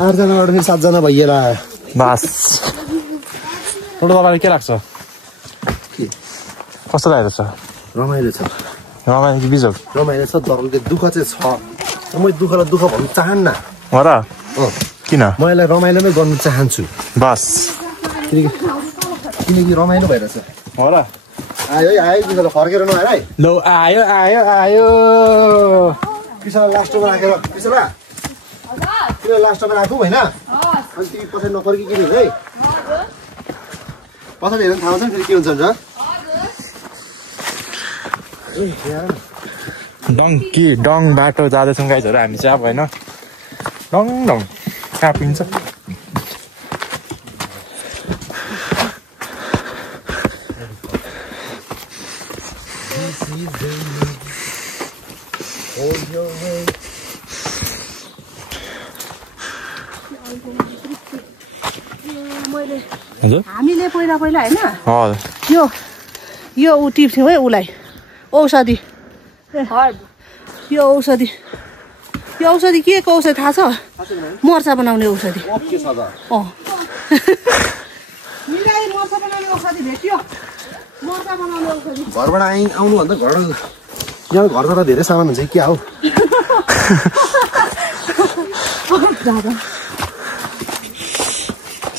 8 जनाबाट फेरि 7 जना भइएला बस रोड तपाईँलाई के लाग्छ कस्तो लागेको छ रमाइलो छ रमाइलो कि बिजोग रमाइलो छ दरले दुःख चाहिँ छ म दुःखलाई दुःख भन्न चाहन्न हो र किन म यसलाई रमाइलो नै गर्न चाहन्छु बस किनकि रमाइलो भइरहेछ हो र आयो बिचरा फर्केर नआएर है लो आयो पिछला लास्टमा राखेर पिछला किन लास्टमा राखौँ होइन अनि तिमी पछाडि नफर्की किन है पछाडि हेर्नु थाहा हुन्छ फेरि के हुन्छ डङ बाटो जाँदैछौँ गाइजहरू हामी चाहिँ अब होइन डङ कापिन्छ हामीले पहिला होइन हजुर यो ऊ टिप्थ्यौँ है उसलाई औषधि यो औषधि के को औषधि थाहा छ मर्चा बनाउने औषधि मर्चा बनाउने औषधि भेट्यो मर्चा बनाउने औषधि घरबाट आउनुभन्दा यहाँ घर जाँदा धेरै सामान हुन्छ क्या हो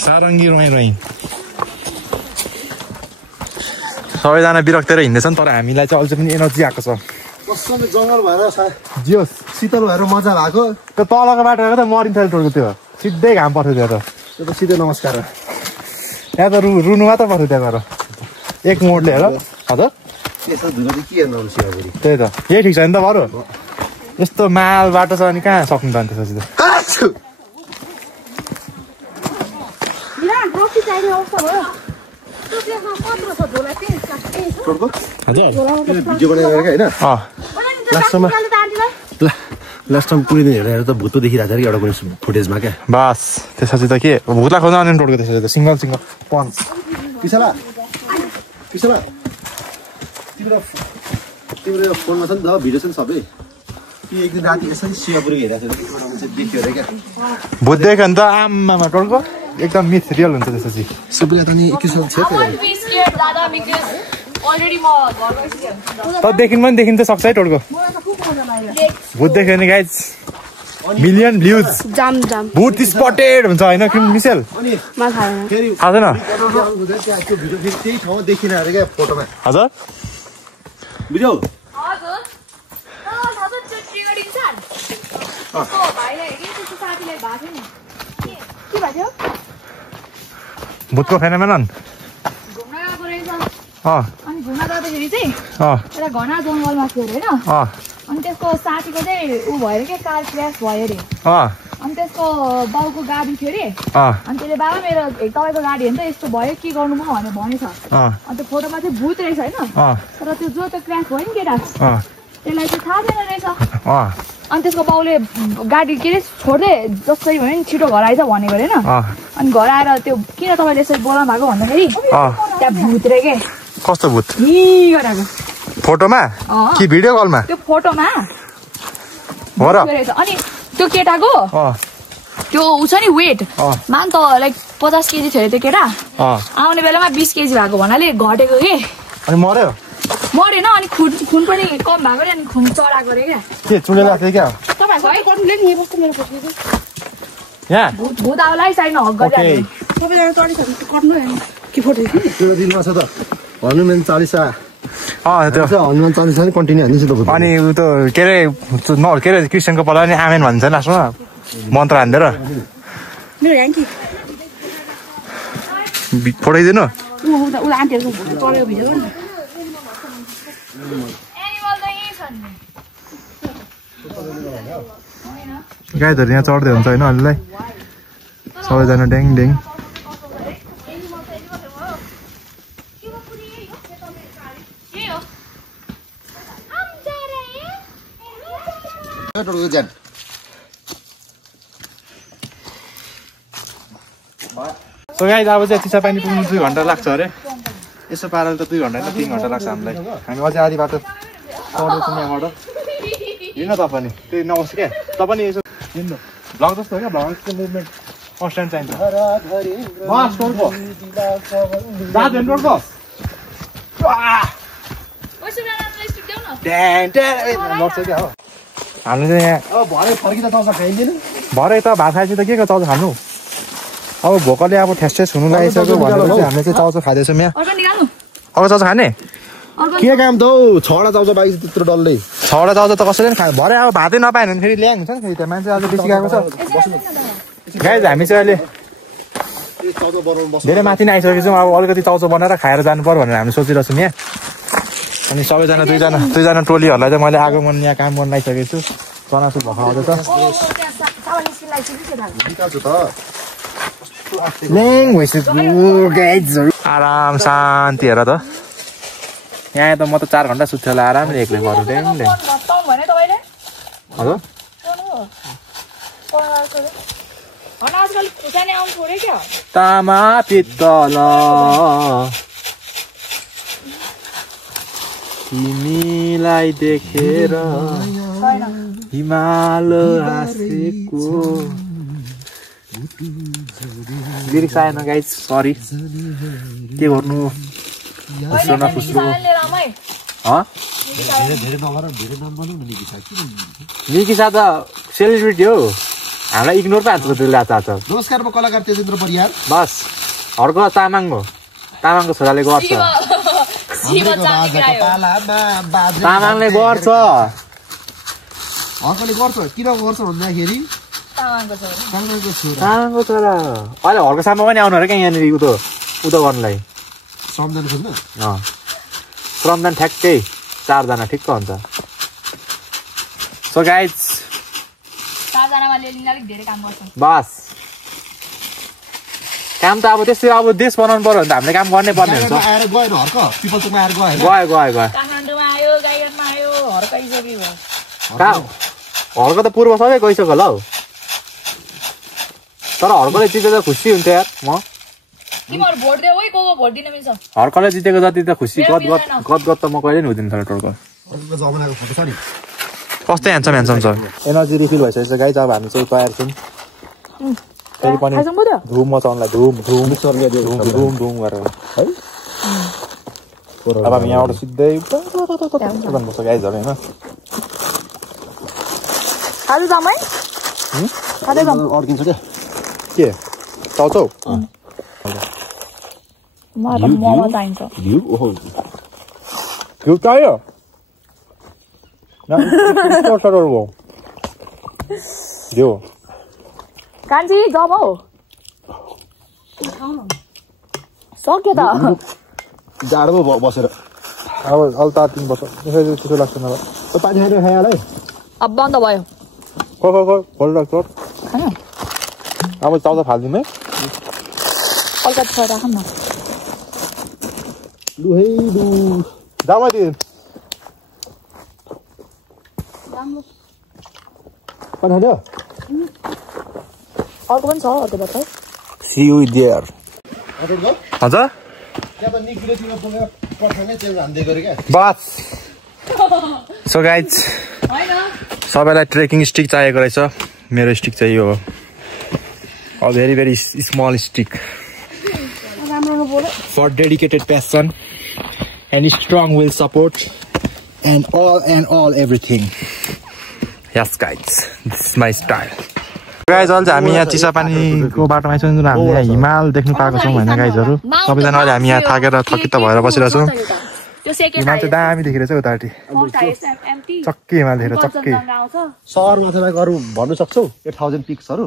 सारङ्गी रोइ सबैजना विरक्तेर हिँड्दैछन् तर हामीलाई चाहिँ अझै पनि एनर्जी आएको छ कस्तो जङ्गल भएर जियोस् शीतल भएर मजा भएको त्यो तलको बाटो गएको त मरिन्छ टोलको त्यो सिधै घाम पर्थ्यो त्यहाँ त त्यो त सिधै नमस्कार त्यहाँ त रुनु मात्र पर्थ्यो त्यहाँ गएर एक मोडले हेर हजुर त्यसो धुँदा के हेर्नु आउँछ फेरि त्यही त यही ठिक छ नि त बरु यस्तो माल बाटो छ अनि कहाँ सक्नु त अनि त्यसपछि त भिडियो बनाएर होइन लास्टमा पुगिँदैन हेरेर त भुतो देखिरहेको छ कि एउटा कुनै फुटेजमा क्या बस त्यसपछि त के भुतलाई खोज्न अनि रोडको त्यसपछि त सिङ्गल पन्च पिछला तिम्रो यो फोनमा छ नि त भिडियो छ नि सबै एक दिन राति यसरी सिंगापुर हेरेको थियो देखियो अरे क्या भुत देख्यो भने त आमामा टोलको एकदम मिथ रियल हुन्छ त्यसपछि सबैलाई त नि एकैसाथ छ त देखिनु पनि देखिनु त सक्छ है टोलको भुत देख्यो भने गाइज मिलियन भ्युज भुत स्पटेड हुन्छ होइन मिसेल थाहा छैन त्यही ठाउँमा देखिन अरे क्या फोटोमा हजुर बुझ्यौ भुतको फेनोमेनन अनि घुम्न जाँदाखेरि चाहिँ एउटा घना जङ्गलमा थियो अरे होइन अनि त्यसको साथीको चाहिँ ऊ भयो के कार क्र्यास भयो अरे अनि त्यसको बाउको गाडी थियो अरे अनि त्यसले बाबा मेरो तपाईँको गाडी होइन त यस्तो भयो के गर्नु म भनेर भनेछ अनि त्यो फोटोमा चाहिँ भूत रहेछ होइन तर त्यो जो त्यो क्र्यास भयो नि केटा त्यसलाई चाहिँ थाहा छैन रहेछ अनि त्यसको बाउले गाडी के अरे छोड्दै जसरी भयो नि छिटो घर आइज भनेको अरे होइन अनि घर आएर त्यो किन तपाईँले यसरी बोलाउनु भएको भन्दाखेरि त्यहाँ भूत रे के कस्तो भूत गरेको फोटोमा कि भिडियो कलमा त्यो फोटोमा हो र अनि त्यो केटाको त्यो उ छ नि वेट मान त लाइक 50 केजी थियो त्यो केटा आउने बेलामा 20 केजी भएको भन्नाले घटेको के अनि मर्यो मरेन अनि खुन पनि कम भएको अनि खुन चढाएको अरे क्या के चुले लाग्थ्यो क्या यहाँ भूत आउला साइडमा हक गरिहाल्नु सबैजना चढिसक्नु कट्नु के फोटो त्यो दिनमा छ त हनुमान चालिसा हनुमान चालिसा नि कन्टिन्यू हान्दैछ त अनि त्यो के अरे क्रिस्चियनको पल्ला नि आमेन भन्छ लास्टमा मन्त्र हान्देर मेरो ह्याङ्की फोटाइदिनु उसलाई आन्टीहरूको चलेको भिडियो गर्नु गाईहरू यहाँ चढ्दै हुन्छ होइन अलिलाई सबैजना ड्याङ ड्याङ सो गाइस अब चाहिँ चिसापानी पुग्नु 2 घन्टा लाग्छ अरे यसो पाराले त 2 घन्टा होइन 3 घन्टा लाग्छ हामीलाई हामी अझै आधी बाटो चढ्दैछौँ यहाँबाट हिँड्न तपाईँ त्यही नहोस् क्या तपाईँ यसो हिँड्नु भ्लग जस्तो हो क्या भ्लग जस्तो मुभमेन्ट कन्स्ट्यान्ट चाहिन्छ हामीले चाहिँ यहाँ भरे त भात खाएपछि त के को चाउचाउ खानु अब भोकले अब ठेस हुनु लागिसक्यो भनेर चाहिँ हामीले चाहिँ चाउचाउ खाँदैछौँ यहाँ अब चाउचाउ खाने के काम त छवटा चाउचाउ बाइक त्यत्रो डल्लै छवटा चाउचाउ त कसैले पनि खानु भरे अब भातै नपाएन भने फेरि ल्याङ हुन्छ नि फेरि त्यहाँ मान्छे अझ बेसी गएको छ गाइस हामी चाहिँ अहिले धेरै माथि नै आइसकेको छौँ अब अलिकति चाउचाउ बनाएर खाएर जानु पर्यो भनेर हामी सोचिरहेको छौँ यहाँ अनि सबैजना दुईजना टोलीहरूलाई चाहिँ मैले आगमन यहाँ काम गर्न लागिसकेको छु चनासु भर्खर आउँदैछ आराम शान्ति हेर त यहाँ त म त 4 घन्टा सुत्थेँ होला आरामले एक्लै गरौँ ड्याङ हजुर तामा पित्तल तिमीलाई देखेर हिमाल आसेको लिरिक्स आएन गाइज सरी के गर्नु निकिसा त सेलिब्रिटी हो हामीलाई इग्नोर पो हान्छ त्यसले चाहन्छ नमस्कार म कलाकार तेजेन्द्र परियार बस हर्क तामाङ हो तामाङको छोराले गर्छ तामाङले गर्छ हर्कले गर्छ किन गर्छ भन्दाखेरि तामाङको छोरा अहिले हर्को सामा पनि आउनु अरे क्या यहाँनिर उदो गर्नुलाई श्रमदान खोज्नु श्रमदान ठ्याक्कै 4 जना ठिक्क हुन्छ सो गाइज 4 जनामा लेलिङले अलिक धेरै काम गर्छ बस काम त अब त्यस्तै अब देश बनाउनु पर्यो भने त हामीले काम गर्नै पर्ने हुन्छ आएर गएन हर्क पिपलचोकमा आएर गयो काठमाडौँमा आयो गाईघाटमा आयो हर्क आइसक्यो हर्क त पूर्व सबै गइसक्यो होला हौ तर हर्कले जितेको त खुसी हुन्छ यार म तिमीहरु भोट देऊ है को भोट दिन मिल्छ हर्कले जितेको जति त खुसी गदगद त म कहिले नि हुँदैन तर टोलको जमानाको फोटो छ नि कस्तो ह्यान्डसम छ एनर्जी रिफिल भइसकेछ गाइज अब हामी चाहिँ तयार छौँ फेरि पनि धुम मचाउनलाई धुम गरेर है अब हामी यहाँबाट सिधै गर्नुपर्छ गाइज अब होइन अड्किन्छ क्या के चाउचाउ घिउ चाहियो घिउ कान्छी जब हौ सक्यो त जाडोमा बसेर अब अलि तातिनुपर्छ त्यसो लाग्छ मलाई पानी खाएर खाइहाल है अब बन्द भयो खोल्नु अब चाउचाउ फालिदिउँ है अलिकति छ राखौँ न लु है लु जामाइदिए पानी खायो अर्को पनि छ अर्को बाटो See you there. हजुर बस सो गाइज सबैलाई ट्रेकिङ स्टिक चाहिएको रहेछ मेरो स्टिक चाहिँ यो हो very very small stick for dedicated passion and strong will support and all everything yes guys this is my style guys अहिले चाहिँ हामी यहाँ चिसापानीको बाटोमा आइसक्यौँ जुन हामीले यहाँ हिमाल देख्नु पाएको छौँ होइन गाइजहरू सबैजना अहिले हामी यहाँ थाकेर थकित भएर बसिरहेको छौँ हिमाल चाहिँ दामी देखेर चाहिँ उतापट्टि चक्की हिमाल देखेर चक्की सहरमा चाहिँ अरू भन्नु सक्छौ 8000 पिक्सहरू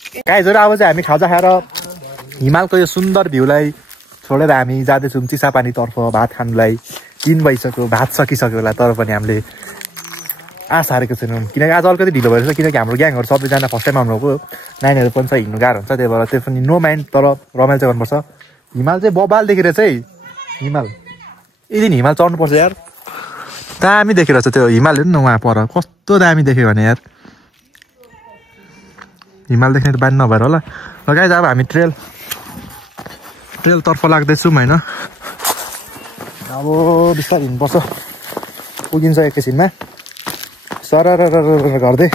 गाइजहरु अब चाहिँ हामी खाजा खाएर हिमालको यो सुन्दर भ्यूलाई छोडेर हामी जाँदैछौँ चिसापानीतर्फ भात खानुलाई। 3 भइसक्यो, भात सकिसक्यो होला, तर पनि हामीले आशा हारेको छैनौँ किनकि आज अलिकति ढिलो भइरहेछ किनकि हाम्रो ग्याङहरू सबैजना फर्स्ट टाइम आउनुभएको, नानीहरू पनि छ, हिँड्नु गाह्रो हुन्छ, त्यही भएर त्यो पनि नो माइन्ड, तर रमाइलो चाहिँ गर्नुपर्छ। हिमाल चाहिँ बबाल देखेर चाहिँ हिमाल यदि हिमाल चढ्नुपर्छ यार, दामी देखिरहेछ त्यो हिमाल। हेर्नु न उहाँ पर कस्तो दामी देख्यो भने यार, हिमाल देख्ने त बानी नभएर होला। र गाइज अब हामी ट्रेलतर्फ लाग्दैछौँ होइन। अब बिस्तारै हिँड्नुपर्छ, पुगिन्छ एकैछिनमा सरर गर्दै।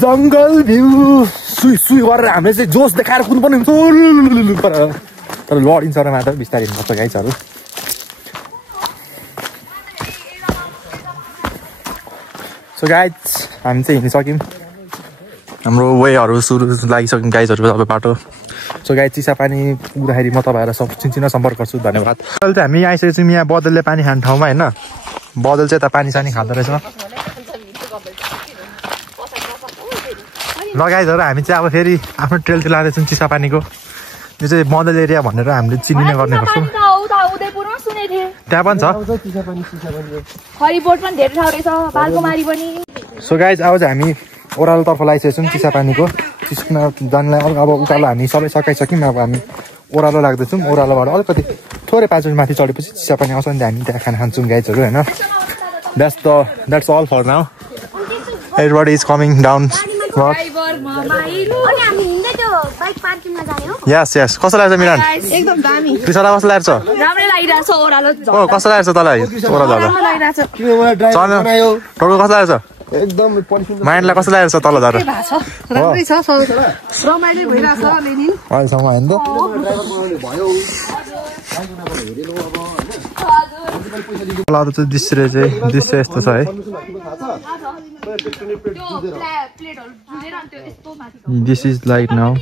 जङ्गल भ्यू सुई सुई गरेर हामीले चाहिँ जोस देखाएर कुद्नुपर्ने हुन्छ, तर लडिन्छ र मात्र बिस्तारै हिँड्नुपर्छ गाइजहरू। सो गाइज हामी चाहिँ हिँडिसक्यौँ, हाम्रो वेहरू सुरु लागिसक्यौँ गाइजहरू सबै बाटो। सो गाइज चिसापानी पुग्दाखेरि म तपाईँहरूलाई सब चिन्चिन सम्पर्क गर्छु, धन्यवाद। अहिले चाहिँ हामी आइसकेको छौँ यहाँ बदलले पानी खाने ठाउँमा होइन। बदल चाहिँ यता पानी सानी खाँदो रहेछ। ल गाइजहरू हामी चाहिँ अब फेरि आफ्नो ट्रेल चाहिँ लाँदैछौँ चिसापानीको। यो चाहिँ बदल एरिया भनेर हामीले चिनिने गर्ने गर्छौँ। त्यहाँ पनि छ। सो गाइज अब चाहिँ हामी ओह्रालोतर्फ लागिसकेको छौँ चिसापानीको। चिस्न जानलाई अब उकालो हामी सबै सकाइसक्यौँ। अब हामी ओह्रालो लाग्दैछौँ। ओह्रालोबाट अलिकति थोरै 5 मिनट माथि चढेपछि चिसापानी आउँछ नि, हामी त्यहाँ खाना खान्छौँ गाइजहरू होइन। That's all for now. Everybody is coming down. Yes yes. कस्तो लाग्छ मिरान? एकदम दामी। त्रिशला कस्तो लाग्छ? राम्रै लागिरहेछ ओह्रालो। ओ कस्तो लाग्छ तँलाई ओह्रालो? राम्रो लागिरहेछ। टोटल कस्तो लाग्छ? एकदम माइन्डलाई कस्तो लागेको छ तल झरेर? राम्रै छ, रमाइलो भइरहेछ लेनिन अहिलेसम्म होइन त। तल चाहिँ दृश्य यस्तो छ है। This is like now.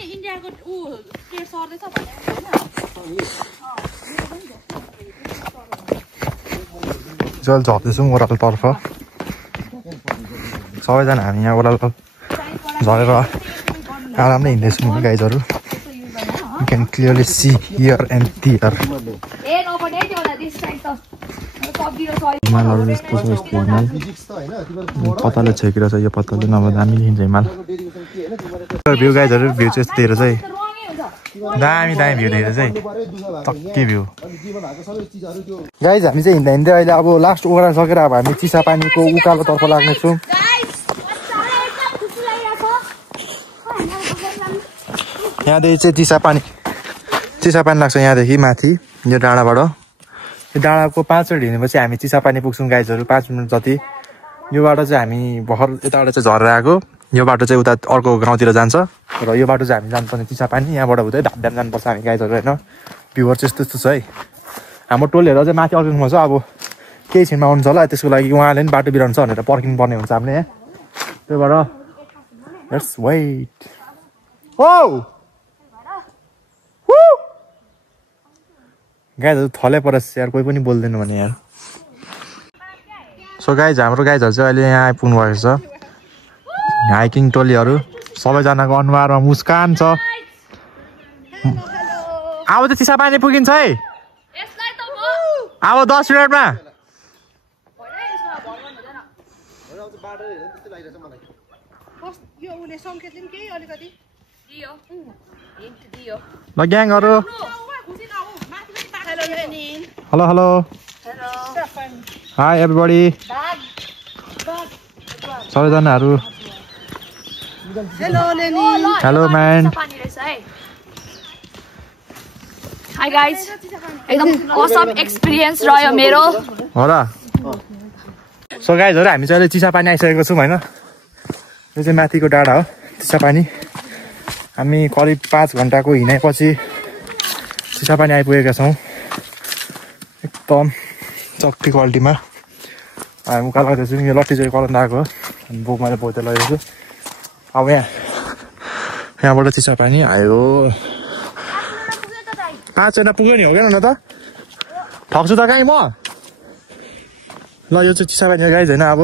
जल झर्दैछौँ ओह्रालोतर्फ सबैजना। हामी यहाँ ओह्रालो झरेर आरामले हिँड्दैछौँ गाइजहरू। You can clearly see here and here. हिमालहरू यस्तो छ, यस्तो हिमाल पत्ताले छेकेर छ। यो पत्ताले नभए दामी देखिन्छ हिमाल। भ्यू गाइजहरू, भ्यू चाहिँ यस्तो हेरेर चाहिँ दामी दामी भ्यू देखेर चाहिँ टक्कै भ्यू। गाइज हामी चाहिँ हिँड्दा हिँड्दै अहिले अब लास्ट ओह्रालो सकेर अब हामी चिसापानीको उकालोतर्फ लाग्नेछौँ। यहाँदेखि चाहिँ चिसापानी लाग्छ यहाँदेखि माथि यो डाँडाबाट। यो डाँडाको 5 मिनट हिँडेपछि हामी चिसापानी पुग्छौँ गाइजहरू, 5 मिनट जति। यो बाटो चाहिँ हामी भर्खर यताबाट चाहिँ झरेर आएको। यो बाटो चाहिँ उता अर्को गाउँतिर जान्छ र यो बाटो चाहिँ हामी जानुपर्ने चिसापानी। यहाँबाट हुँदै धामधाम जानुपर्छ हामी गाइजहरू होइन। भ्यूहरू चाहिँ यस्तो छ है। हाम्रो टोलहरू चाहिँ माथि अर्किनु छ, अब केही छिनमा आउनु छ होला। त्यसको लागि उहाँले पनि बाटो बिराउनु छ भनेर पर्खिनु पर्ने हुन्छ हामीले यहाँ। त्यही भएर लेट्स वेट। ओ गाइजहरू थलै परेछ यार, कोही पनि बोल्दैन भने यार। सो गाइज हाम्रो गाइजहरू चाहिँ अहिले यहाँ आइपुग्नु भएको छ। हाइकिङ टोलीहरू सबैजनाको अनुहारमा मुस्कान छ। अब त चिसापानी पुगिन्छ है, अब 10 मिनटमा। ल ग्याङहरू हेलो हेलो हाई एभ्रीबडी सबैजनाहरू हेलो म्यान। हाई गाइज, एकदम असम एक्सपिरियन्स रह्यो मेरो हो र। सो गाइजहरू हामी चाहिँ अहिले चिसापानी आइसकेको छौँ होइन। यो चाहिँ माथिको डाँडा हो चिसापानी। हामी करिब 5 घन्टाको हिँडाइपछि चिसापानी आइपुगेका छौँ। एकदम चक्की क्वालिटीमा हामी उकालो गर्दैछौँ। यो लट्ठी चाहिँ कलम आएको हो, बोक मैले बोते लगेको छु। अब यहाँबाट चिसापानी आयो। 5 जना पुग्यो नि, हो क्या न त? ठग्छु त कहीँ म। ल यो चाहिँ चिसापानी गाइज होइन। अब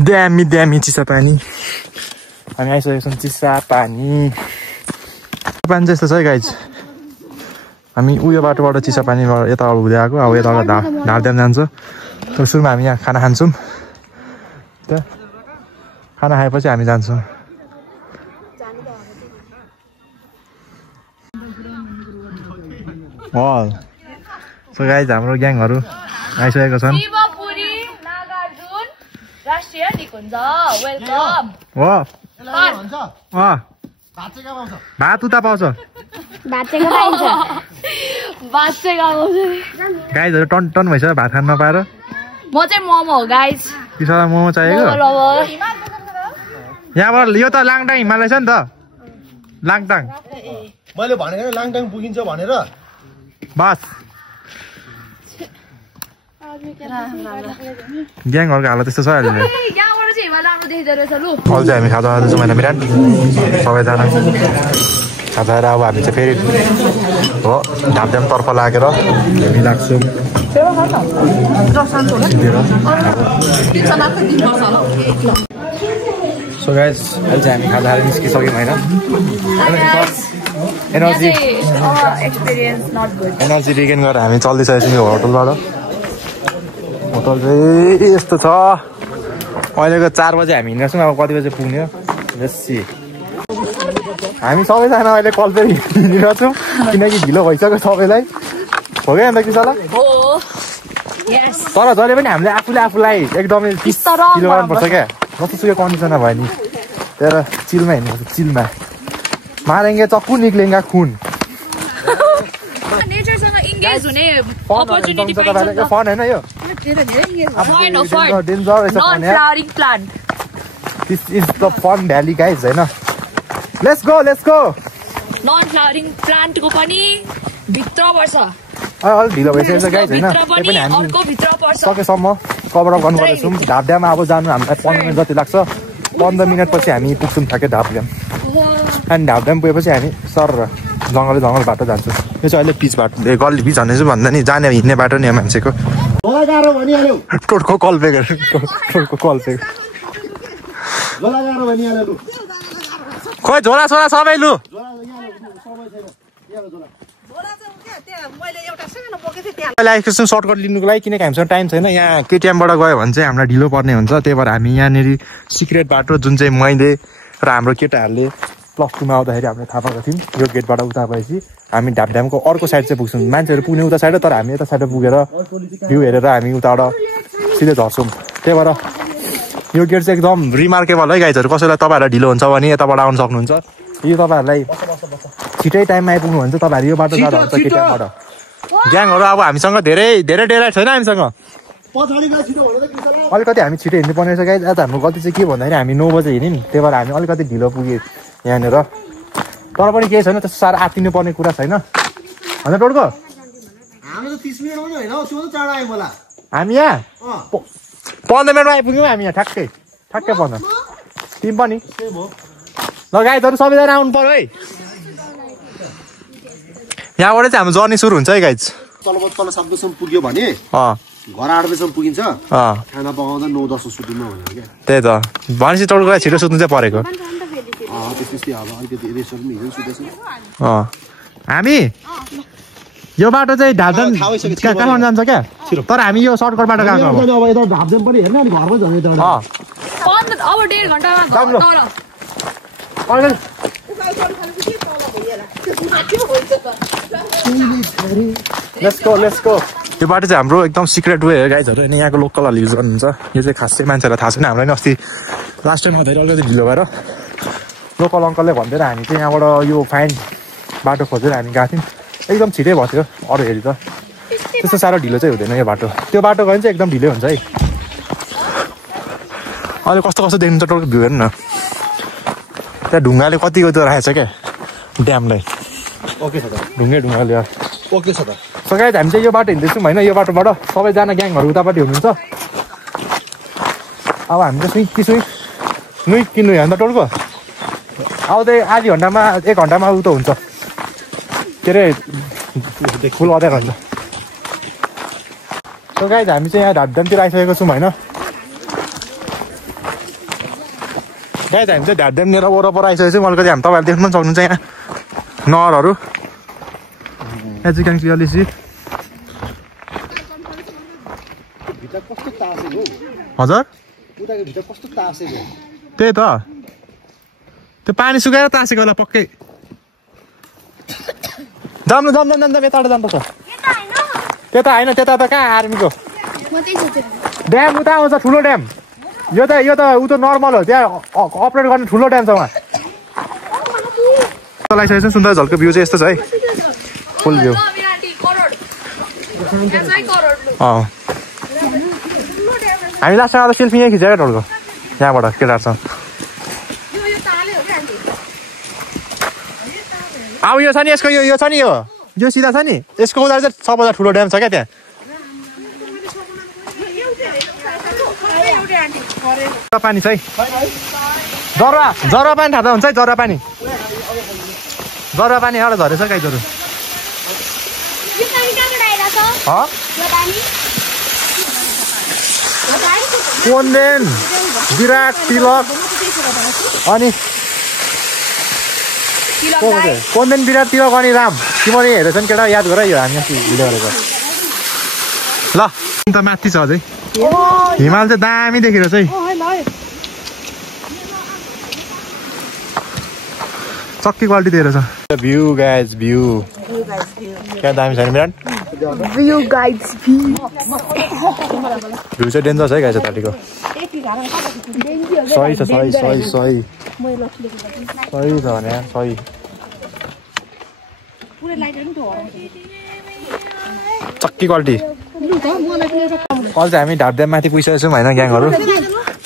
दामी दामी चिसापानी हामी आइसकेको छौँ चिसा पानी चाहिँ यस्तो छ है गाइज हामी उयो बाटोबाट चिसा पानी यता हुँदै आएको अब यता ढाडड्याम जान्छ त्यो सुरुमा हामी यहाँ खाना खान्छौँ त्यहाँ खाना खाएपछि हामी जान्छौँ सो गाइज हाम्रो ग्याङहरू आइसकेको छन् राष्ट्रिय निकुञ्ज वेलकम भात उता पाउँछ गाइजहरू टन टन भइसक्यो भात खान नपाएर म चाहिँ मोमो हो गाइज किसालाई मोमो चाहिएको यहाँबाट यो त लाङटाङ हिमालय छ नि त लाङटाङ मैले भनेको लाङटाङ पुगिन्छ भनेर बस ग्याङहरूको हालत त्यस्तो छ अहिले अहिले चाहिँ हामी खाजा खाँदैछौँ होइन बिराट सबैजना खाजा खाएर अब हामी चाहिँ फेरि हो ढापड्यामतर्फ लागेर हामी लाग्छौँ सो गाइज अहिले चाहिँ हामी खाजा खाएर निस्किसक्यौँ होइन एनर्जी रिगेन गरेर हामी चल्दैछ यो होटलबाट होटल चाहिँ यस्तो छ अहिलेको 4 बजे हामी हिँड्छौँ अब कति बजे पुग्ने हो जस्सी हामी सबैजना अहिले कल्पेर हिँडिरहेको छौँ किनकि ढिलो भइसक्यो सबैलाई हो क्या अन्त किसाला तर जहिले पनि हामीले आफूलाई एकदमै 30 किलो गर्नुपर्छ क्या जस्तोसुकै कन्डिसनमा भयो नि तर चिलमा हिँड्नुपर्छ चिलमा मारेंगे चक्कू निक्लेंगे खून फन होइन यो danger this is the fun valley guys होइन लेट्स गो नन फ्लावरिङ प्लान्टको पनि भित्र पर्छ अलिक ढिलो भइसकेको छ गाइज होइन त्यो पनि हामी सकेसम्म कभर अप गर्नुपर्दैछौँ ढापड्याममा अब जानु हामीलाई 15 मिनट जति लाग्छ 15 मिनटपछि हामी पुग्छौँ ठ्याक्कै ढापड्याम अनि ढापड्याम पुगेपछि हामी सर जङ्गल बाटो जान्छौँ यो चाहिँ अहिले पिच बाटो गल्ली पिच भन्दैछु भन्दा नि जाने हिँड्ने बाटो नि मान्छेको टोटको कल्पेको खोइ झोला सोला सबै लु सर्टकट लिनुको लागि किनकि हामीसँग टाइम छैन यहाँ केटिएमबाट गयो भने चाहिँ हामीलाई ढिलो पर्ने हुन्छ त्यही भएर हामी यहाँनिर सिक्रेट बाटो जुन चाहिँ मैले र हाम्रो केटाहरूले +2 मा आउँदाखेरि हामीले थाहा पाएको थियौँ यो गेटबाट उता भएपछि हामी ढापड्यामको अर्को साइड चाहिँ पुग्छौँ मान्छेहरू पुग्ने उता साइड तर हामी यता साइड पुगेर भ्यू हेरेर हामी उताबाट सिधै झर्छौँ त्यही भएर यो गेट चाहिँ एकदम रिमार्केबल है गाइजहरू कसैलाई तपाईँहरूलाई ढिलो हुन्छ भने यताबाट आउनु सक्नुहुन्छ यो तपाईँहरूलाई छिटै टाइममा आइपुग्नु हुन्छ तपाईँहरू यो बाटो जाँदा हुन्छ केटिएमबाट ग्याङहरू अब हामीसँग धेरै डेराइट छैन हामीसँग अलिकति हामी छिटो हिँड्नु पर्ने रहेछ गाइज आज हाम्रो गल्ती चाहिँ के भन्दाखेरि हामी 9 बजे हिँड्यौँ नि त्यही भएर हामी अलिकति ढिलो पुग्यौँ यहाँनिर तर पनि केही छैन त्यस्तो साह्रो आत्तिनु पर्ने कुरा छैन होइन टोटको हामी यहाँ 15 मिनटमा आइपुग्यौँ हामी यहाँ ठ्याक्कै 15 तिमी पनि ल गाइजहरू सबैजना आउनु पर्यो है यहाँबाट चाहिँ हाम्रो जर्नी सुरु हुन्छ है गाइज तल 7 बजीसम्म पुग्यो भने घर 8 बजीसम्म पुगिन्छ खाना पकाउँदा 9-10 सुत्नु भनेर क्या त्यही त भनेपछि टोटकोलाई छिटो सुत्नु चाहिँ परेको हामी यो बाटो चाहिँ ढापड्याम काठमाडौँ जान्छ क्या तर हामी यो सर्टकट बाटो गएको लेट्स गो यो बाटो चाहिँ हाम्रो एकदम सिक्रेट वे हो गाइजहरू अनि यहाँको लोकलहरूले युज गर्नुहुन्छ यो चाहिँ खासै मान्छेलाई थाहा छैन हामीलाई नि अस्ति लास्ट टाइम धेरै अलिकति ढिलो भएर लोकल अङ्कलले भन्दैन हामी चाहिँ यहाँबाट यो फाइन बाटो खोजेर हामी गएको थियौँ एकदम छिटै भएको थियो अरू हेरी त त्यस्तो साह्रो ढिलो चाहिँ हुँदैन यो बाटो त्यो बाटो गयो भने चाहिँ एकदम ढिलै हुन्छ है अहिले कस्तो देख्नुहुन्छ टोटल भ्यू हेर्नु न त्यहाँ ढुङ्गाले कतिको त्यो राखेको छ क्या ड्यामलाई ओके छ त ढुङ्गाले ओके छ त सो गाइज हामी चाहिँ यो बाटो हिँड्दैछौँ होइन यो बाटोबाट सबैजना ग्याङहरू उतापट्टि हुनुहुन्छ अब हामी चाहिँ नुई किन्नु अन्त टोलको आउँदै आधी घन्टामा 1 घन्टामा उता हुन्छ के अरे फुल आधा घन्टा सो गाइज हामी चाहिँ यहाँ ढापड्यामतिर आइसकेको छौँ होइन गाइज हामी चाहिँ ढ्याड ड्यामनिर वरपर आइसकेको छौँ। अलिकति हामी तपाईँहरूले देख्नु पनि सक्नुहुन्छ यहाँ नहरहरू एजुकेन्सी अलिसी हजुर त्यही त त्यो पानी सुकाएर तासेको होला पक्कै जाम यताबाट जानुपर्छ त्यता होइन त्यता त कहाँ आर्मीको ड्याम उता आउँछ ठुलो ड्याम यो त उ त नर्मल हो त्यहाँ अपरेट गर्ने ठुलो ड्याम छ उहाँ लगाइसकेको छ सुन्दर झल्को भ्यू चाहिँ यस्तो छ है फुल भ्यू हामी लास्टमा त सेल्फी यहीँ खिचेको ढल्को यहाँबाट केटाहरूसँग अब यो छ नि यसको यो छ नि यो सिधा छ नि यसको उता चाहिँ सबभन्दा ठुलो ड्याम छ क्या त्यहाँ पानी छ है जरा पानी थाहा हुन्छ है जरा पानी एउटा झरेछ गाईहरू कोन्देन विराट तिलक अनि कोन्देन विराट तिलक अनि राम तिमीले हेरेछन् केटा याद गर यो हामी अस्ति भिडियो गरेको ल अन्त माथि छ अझै हिमाल चाहिँ दामी देखेर चाहिँ चक्की क्वालिटी दिएर छ भ्यू गाइज भ्यू क्या दामी छ नि विराट भ्यू गाइज भ्यू चाहिँ डेन्जर छ है गाइज यतापट्टिको सही छ सही छ भने सही चक्की क्वालिटी अहिले चाहिँ हामी ढाड ड्याम माथि पुगिसकेको छौँ होइन ग्याङहरू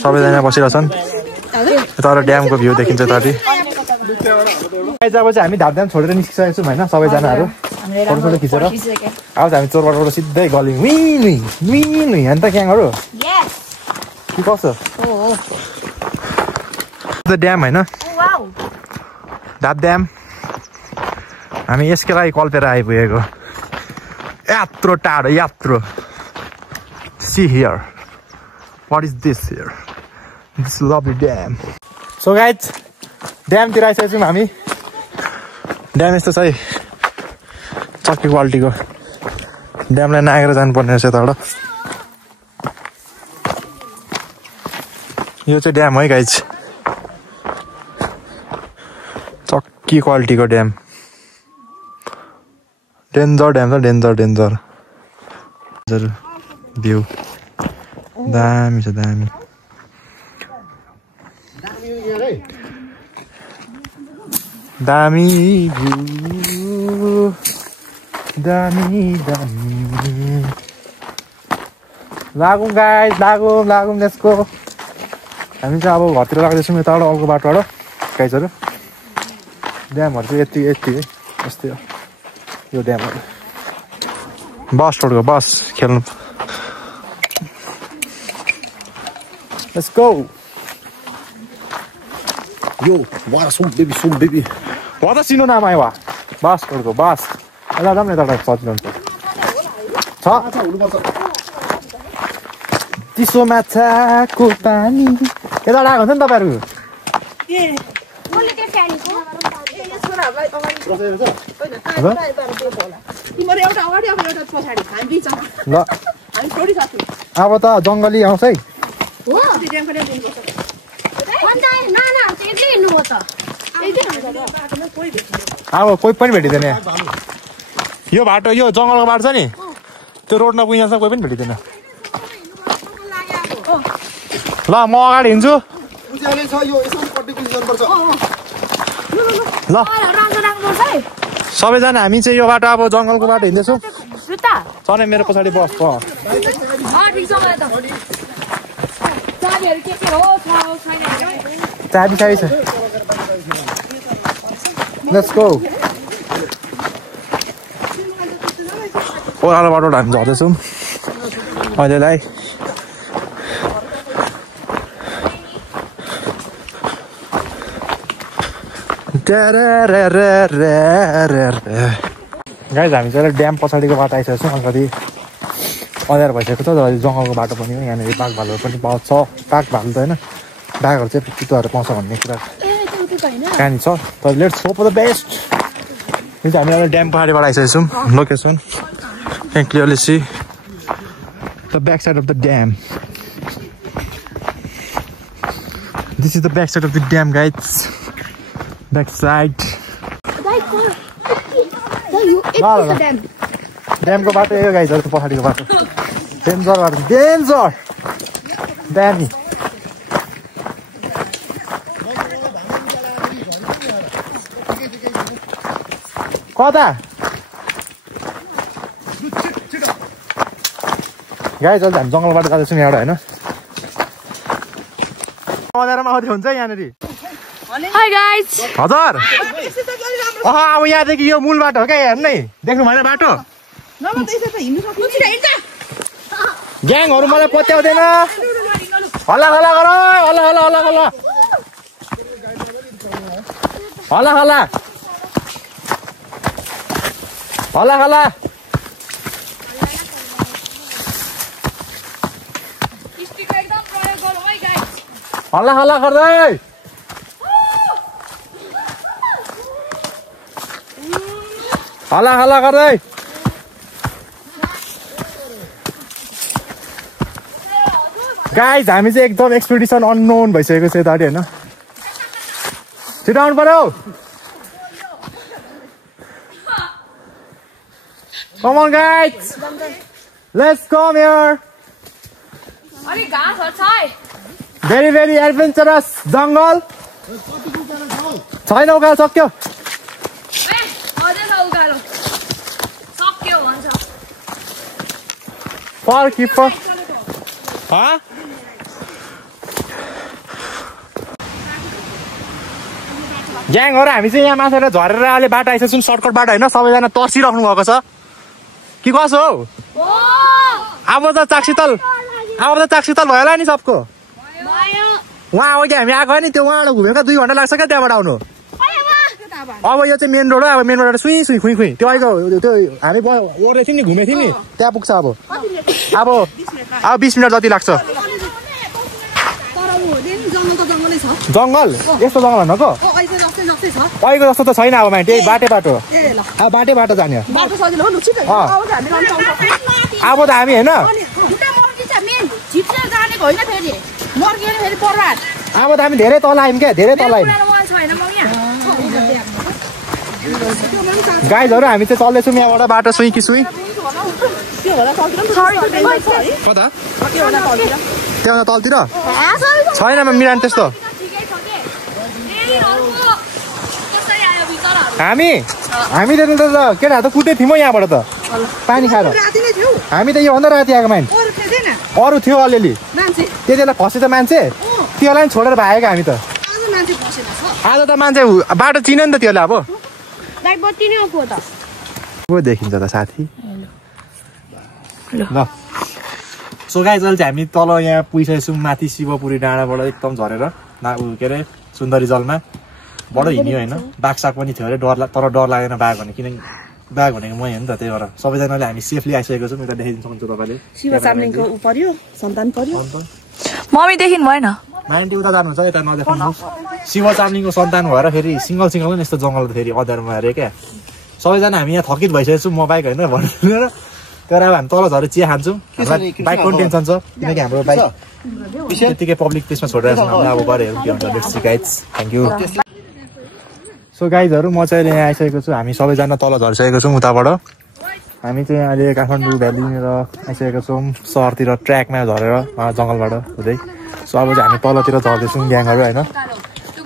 सबैजना बसिरहेछन् तर ड्यामको भ्यू देखिन्छ यतापट्टि अब चाहिँ हामी ढाड ड्याम छोडेर निस्किसकेको छौँ होइन सबैजनाहरू फोटो खिचेर अब चाहिँ हामी चोरबाट सिधै गल्यौँ विन अन्त ग्याङहरू के कसो ड्याम होइन ढाड ड्याम हामी यसकै लागि कल्पेर आइपुगेको यत्रो टाढो यत्रो see here what is this here this lovely dam so guys dam तिर आइसकेको छौँ हामी ड्याम यस्तो छ है चक्की क्वालिटीको ड्यामलाई नागेर जानुपर्ने रहेछ यताबाट यो चाहिँ ड्याम है गाइज चक्की क्वालिटीको ड्याम डेन्जर ड्याम छ डेन्जर भ्यू दामी छ दामी भ्यू दामी लागौँ गाइस लागौँ यसको हामी चाहिँ अब घरतिर लाग्दैछौँ यताबाट अर्को बाटोबाट गाइसहरू ड्यामहरू चाहिँ यति है यस्तै हो यो ड्यामहरू बस टोडको बस खेल्नु Let's go. Yo, what some baby. What a sino na mai wa. Bas टोडको बस अहिले जाम न यताबाट सजिलो हुन्छ छ चिसो माछाको पानी यता आएको हुन्छ नि तपाईँहरू ल अब त जङ्गली आउँछ है अब कोही पनि भेटिँदैन यो बाटो यो जङ्गलको बाटो छ नि त्यो रोड नपुगिन्छ कोही पनि भेटिँदैन ल म अगाडि हिँड्छु ल सबैजना हामी चाहिँ यो बाटो अब जङ्गलको बाटो हिँड्दैछौँ चने मेरो पछाडि बस चाबी छ लेट्स गो ओह्रालो बाटोबाट हामी झर्दैछौँ अहिलेलाई गाइज हामी चाहिँ ड्याम पछाडिको बाटो आइसकेको छौँ अलिकति अँध्यारो भइसकेको छ जङ्गलको बाटो पनि हो यहाँनिर बाघ भालुहरू पनि पाउँछ बाघ भालु त होइन बाघहरू चाहिँ चितुवाहरू पाउँछ भन्ने कुरा कहानी छ तर let's hope for the best यो चाहिँ हामी ड्याम पहाडीबाट आइसकेको छौँ location can clearly see the back side of the dam this is the back side of the dam guys back side ड्यामको बाटो यो गाइजहरूको पहाडीको बाटो डेन्जर बाटो डेन्जर दामी कता गाइज अहिले हामी जङ्गलबाट जाँदैछौँ यहाँबाट होइन अँध्यारोमा आउँदै हुन्छ यहाँनिर हाई गाइज हजुर अब यहाँदेखि यो मूल बाटो हो क्या हेर्नु नै देख्नु भएन बाटो ग्याङहरू मलाई पत्याउँदैन हल्ला हल्ला गर हल्ला हल्ला हल्ला हल्ला हल्ला हल्ला हल्ला हल्ला हल्ला हल्ला गर्दै हल्ला हल्ला गर्दै गाइज हामी चाहिँ एकदम एक्सपिडिसन अननोन भइसकेको छ यतापट्टि होइन छिटो आउनु पर्यो Come on guys, let's come here. Very very adventurous jungle. छैन उकालो सक्यो फर किपर ग्याङहरू हामी चाहिँ यहाँ माथि झरेर अहिले बाटो आइसक्छौँ सर्टकट बाटो होइन सबैजना तर्सिराख्नु भएको छ कि कसो हौ अब त चाकशीतल भयो होला नि सबको वहाँ हो कि हामी आएको नि त्यो वहाँबाट घुमेर 2 घन्टा लाग्छ क्या त्यहाँबाट आउनु अब यो चाहिँ मेन रोड हो अब मेन रोडबाट सुई सुई खुइ खुइ त्यो अहिले त्यो हामी ओर्दै थियौँ नि घुमेको थियौँ नि त्यहाँ पुग्छ अब 20 मिनट जति लाग्छ जङ्गल यस्तो जङ्गल भनेको अहिलेको जस्तो त छैन अब त्यही बाटो अब बाटो जाने अब त हामी होइन अब त हामी धेरै तल आयौँ क्या धेरै तल आयौँ गाइजहरू हामी चाहिँ चल्दैछौँ यहाँबाट बाटो सुई कि सुई त्यहाँ तलतिर छैन मिरान त्यस्तो हामी त केटा त कुदै थियौँ यहाँबाट त पानी खाएर हामी त योभन्दा राति आएको माइन अरू थियो अलिअलि त्यति बेला फसे त मान्छे त्योलाई पनि छोडेर भागेको हामी त आज त मान्छे बाटो चिन्यो नि त त्यसलाई अब को देखिन्छ त साथी ल सो गाइज अहिले चाहिँ हामी तल यहाँ पुगिसकेको छौँ माथि शिवपुरी डाँडाबाट एकदम झरेर के अरे सुन्दरी जलमा बडो हिँड्यो होइन बाघ साग पनि थियो अरे तर डर लागेन बाघ भने किनकि बाघ भनेको मै हो नि त त्यही भएर सबैजनाले हामी सेफली आइसकेको छौँ यता देखाइदिनु सक्नुहुन्छ तपाईँले मम्मीदेखि भएन 90 उता जानुहुन्छ यता नदेखाउनुहोस् शिव चामलिङको सन्तान भएर फेरि सिङ्गल पनि यस्तो जङ्गल फेरि अँध्यारोमा अरे क्या सबैजना हामी यहाँ थकित भइसकेको छौँ म बाइक होइन भनेर तर अब हामी तल झरेर चिया खान्छौँ बाइकको पनि टेन्सन छ किनकि हाम्रो बाइक त्यतिकै पब्लिक प्लेसमा छोडेर हामीलाई अब गरेर के हुन्छ let's see guys thank you so गाइजहरू म चाहिँ यहाँ आइसकेको छु हामी सबैजना तल झरिसकेको छौँ उताबाट हामी चाहिँ अहिले काठमाडौँ भ्यालीनिर आइसकेको छौँ सहरतिर ट्र्याकमा झरेर जङ्गलबाट हुँदै सो अब चाहिँ हामी तलतिर झर्दैछौँ ग्याङहरू होइन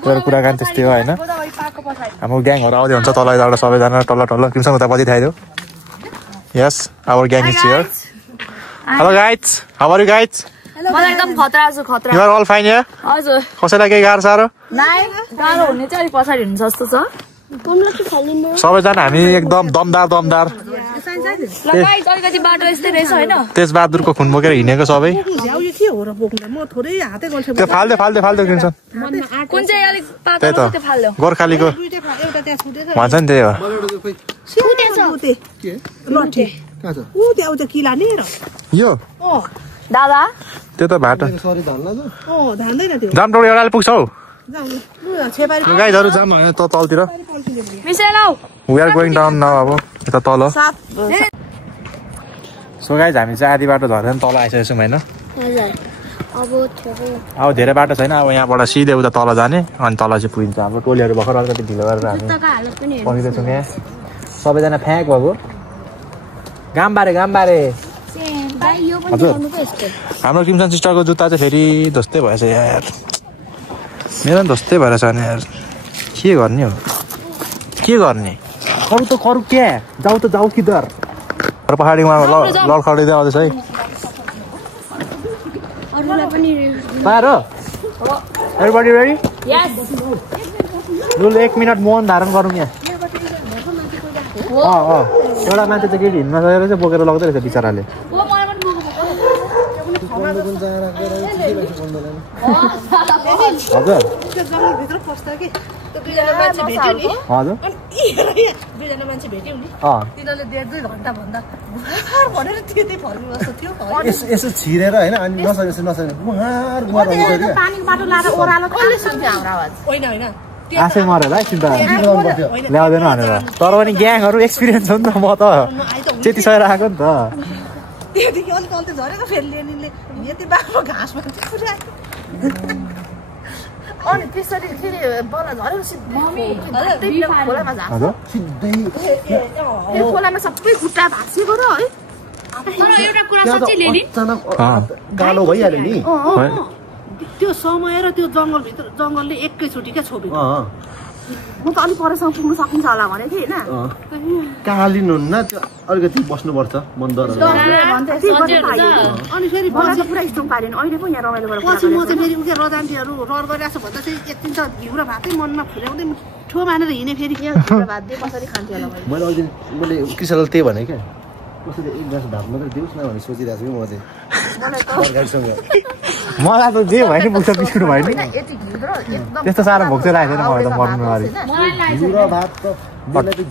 तर कुराकानी त्यस्तै हो होइन हाम्रो ग्याङहरू आउँदै हुन्छ तल यताबाट सबैजना टल्ल किमसँग उता बजी थाइदियो yes our gang is here hello guys how are you guys मलाई एकदम खतरा छु खतरा you are all fine here हजुर कसैलाई केही गाह्रो साह्रो गाह्रो हुने चाहिँ अलिक पछाडि हुनु जस्तो छ सबैजना हामी एकदम दमदार अलिकति बाटो यस्तै रहेछ होइन तेज बहादुरको खुन बोकेर हिँडेको सबै त्यो फाल्दो किन्छन् कुन चाहिँ अलिक पातलो त्यो फाल्यो गोर्खालीको भन्छ नि त्यही हो यो दादा त्यो त बाटो सरी धन्न धान्दैन त्यो जामटोल एउटाले पुग्छ हौ छेपारी गाइजहरू जाम होइन त तलतिर मिसेलौ we are going down now अब यता तल सो गाइज हामी चाहिँ आधी बाटो झरेर तल आइसकेको छौँ होइन अब धेरै बाटो छैन अब यहाँबाट सिधै उता तल जाने अनि तल चाहिँ पुगिन्छ हाम्रो टोलीहरू भर्खर अलिकति ढिलो गरेर हामी पहुँदैछौँ यहाँ सबैजना फ्याँक भएको गामबारे हजुर हाम्रो किमसन सिस्टरको जुत्ता चाहिँ फेरि धोस्तै भएछ यार मेरो पनि धोस्तै भएर छ नि यार के गर्ने हो के गर्ने अरू त करू क्या जाऊ त जाऊ कि दर पहाडीमा लडखडिँदै आउँदैछ है पाएर एभ्रीबडी रेडी लु 1 मिनट मौन धारण गरौँ यहाँ एउटा मान्छे चाहिँ केटी हिँड्न सकेर चाहिँ बोकेर लग्दै रहेछ बिचराले हजुर जङ्गलभित्र पस्छ कि त्यो दुईजना मान्छे भेट्यो नि हजुर दुईजना मान्छे भेट्यौ नि तिनीहरूले 1.5-2 घन्टा भन्दा बुहार भनेर त्यतै फर्किनु जस्तो थियो यसो छिरेर होइन अनि नसके बुहार पानीको बाटो लाएर ओह्रालो अहिले सुन्थ्यो हाम्रो आवाज होइन आशै मरेर है चिन्ता ल्याउँदैन भनेर तर पनि ग्याङहरू एक्सपिरियन्स हो नि त म त चेतिसकेर आएको नि त त्यहाँदेखि अलिक अल्छी झरेको फेरि लेनिनले यति बाक्लो घाँसमा पुऱ्यायो अनि त्यसरी फेरि बल झरेको खोलामा झार्छ त्यो खोलामा सबै खुट्टा भाँसिएको र है तर एउटा कुरा सच्चै लेनी गालो भइहाल्यो नि त्यो समय र त्यो जङ्गलले एकैचोटि क्या छोपेको म त अलिक परसम्म पुग्नु सकिन्छ होला भनेको थिएँ होइन कालिन हुन्न त्यो अलिकति बस्नुपर्छ मन्दर अनि फेरि पुरा स्ट्रङ पारेन अहिले पो यहाँ रमाइलो गरेर पछि म चाहिँ फेरि उके रजान्तीहरू रहर गरिरहेको छ भन्दा चाहिँ एकदिन त घिउ र भातै मनमा फुल्याउँदै ठो मानेर हिँडेँ फेरि भात दिए कसरी खान्थेँ होला मैले कृष्णलाई त्यही भने क्या कसरी एक ग्लास भात मात्रै दियोस् न भनेर सोचिरहेको छु म चाहिँ सरकारसँग मलाई त जे भयो नि पुग्छ बिस्कुट भयो नि त्यस्तो साह्रो भोक चाहिँ लागेको छैन मलाई त मर्नु अरे घिउ र भात त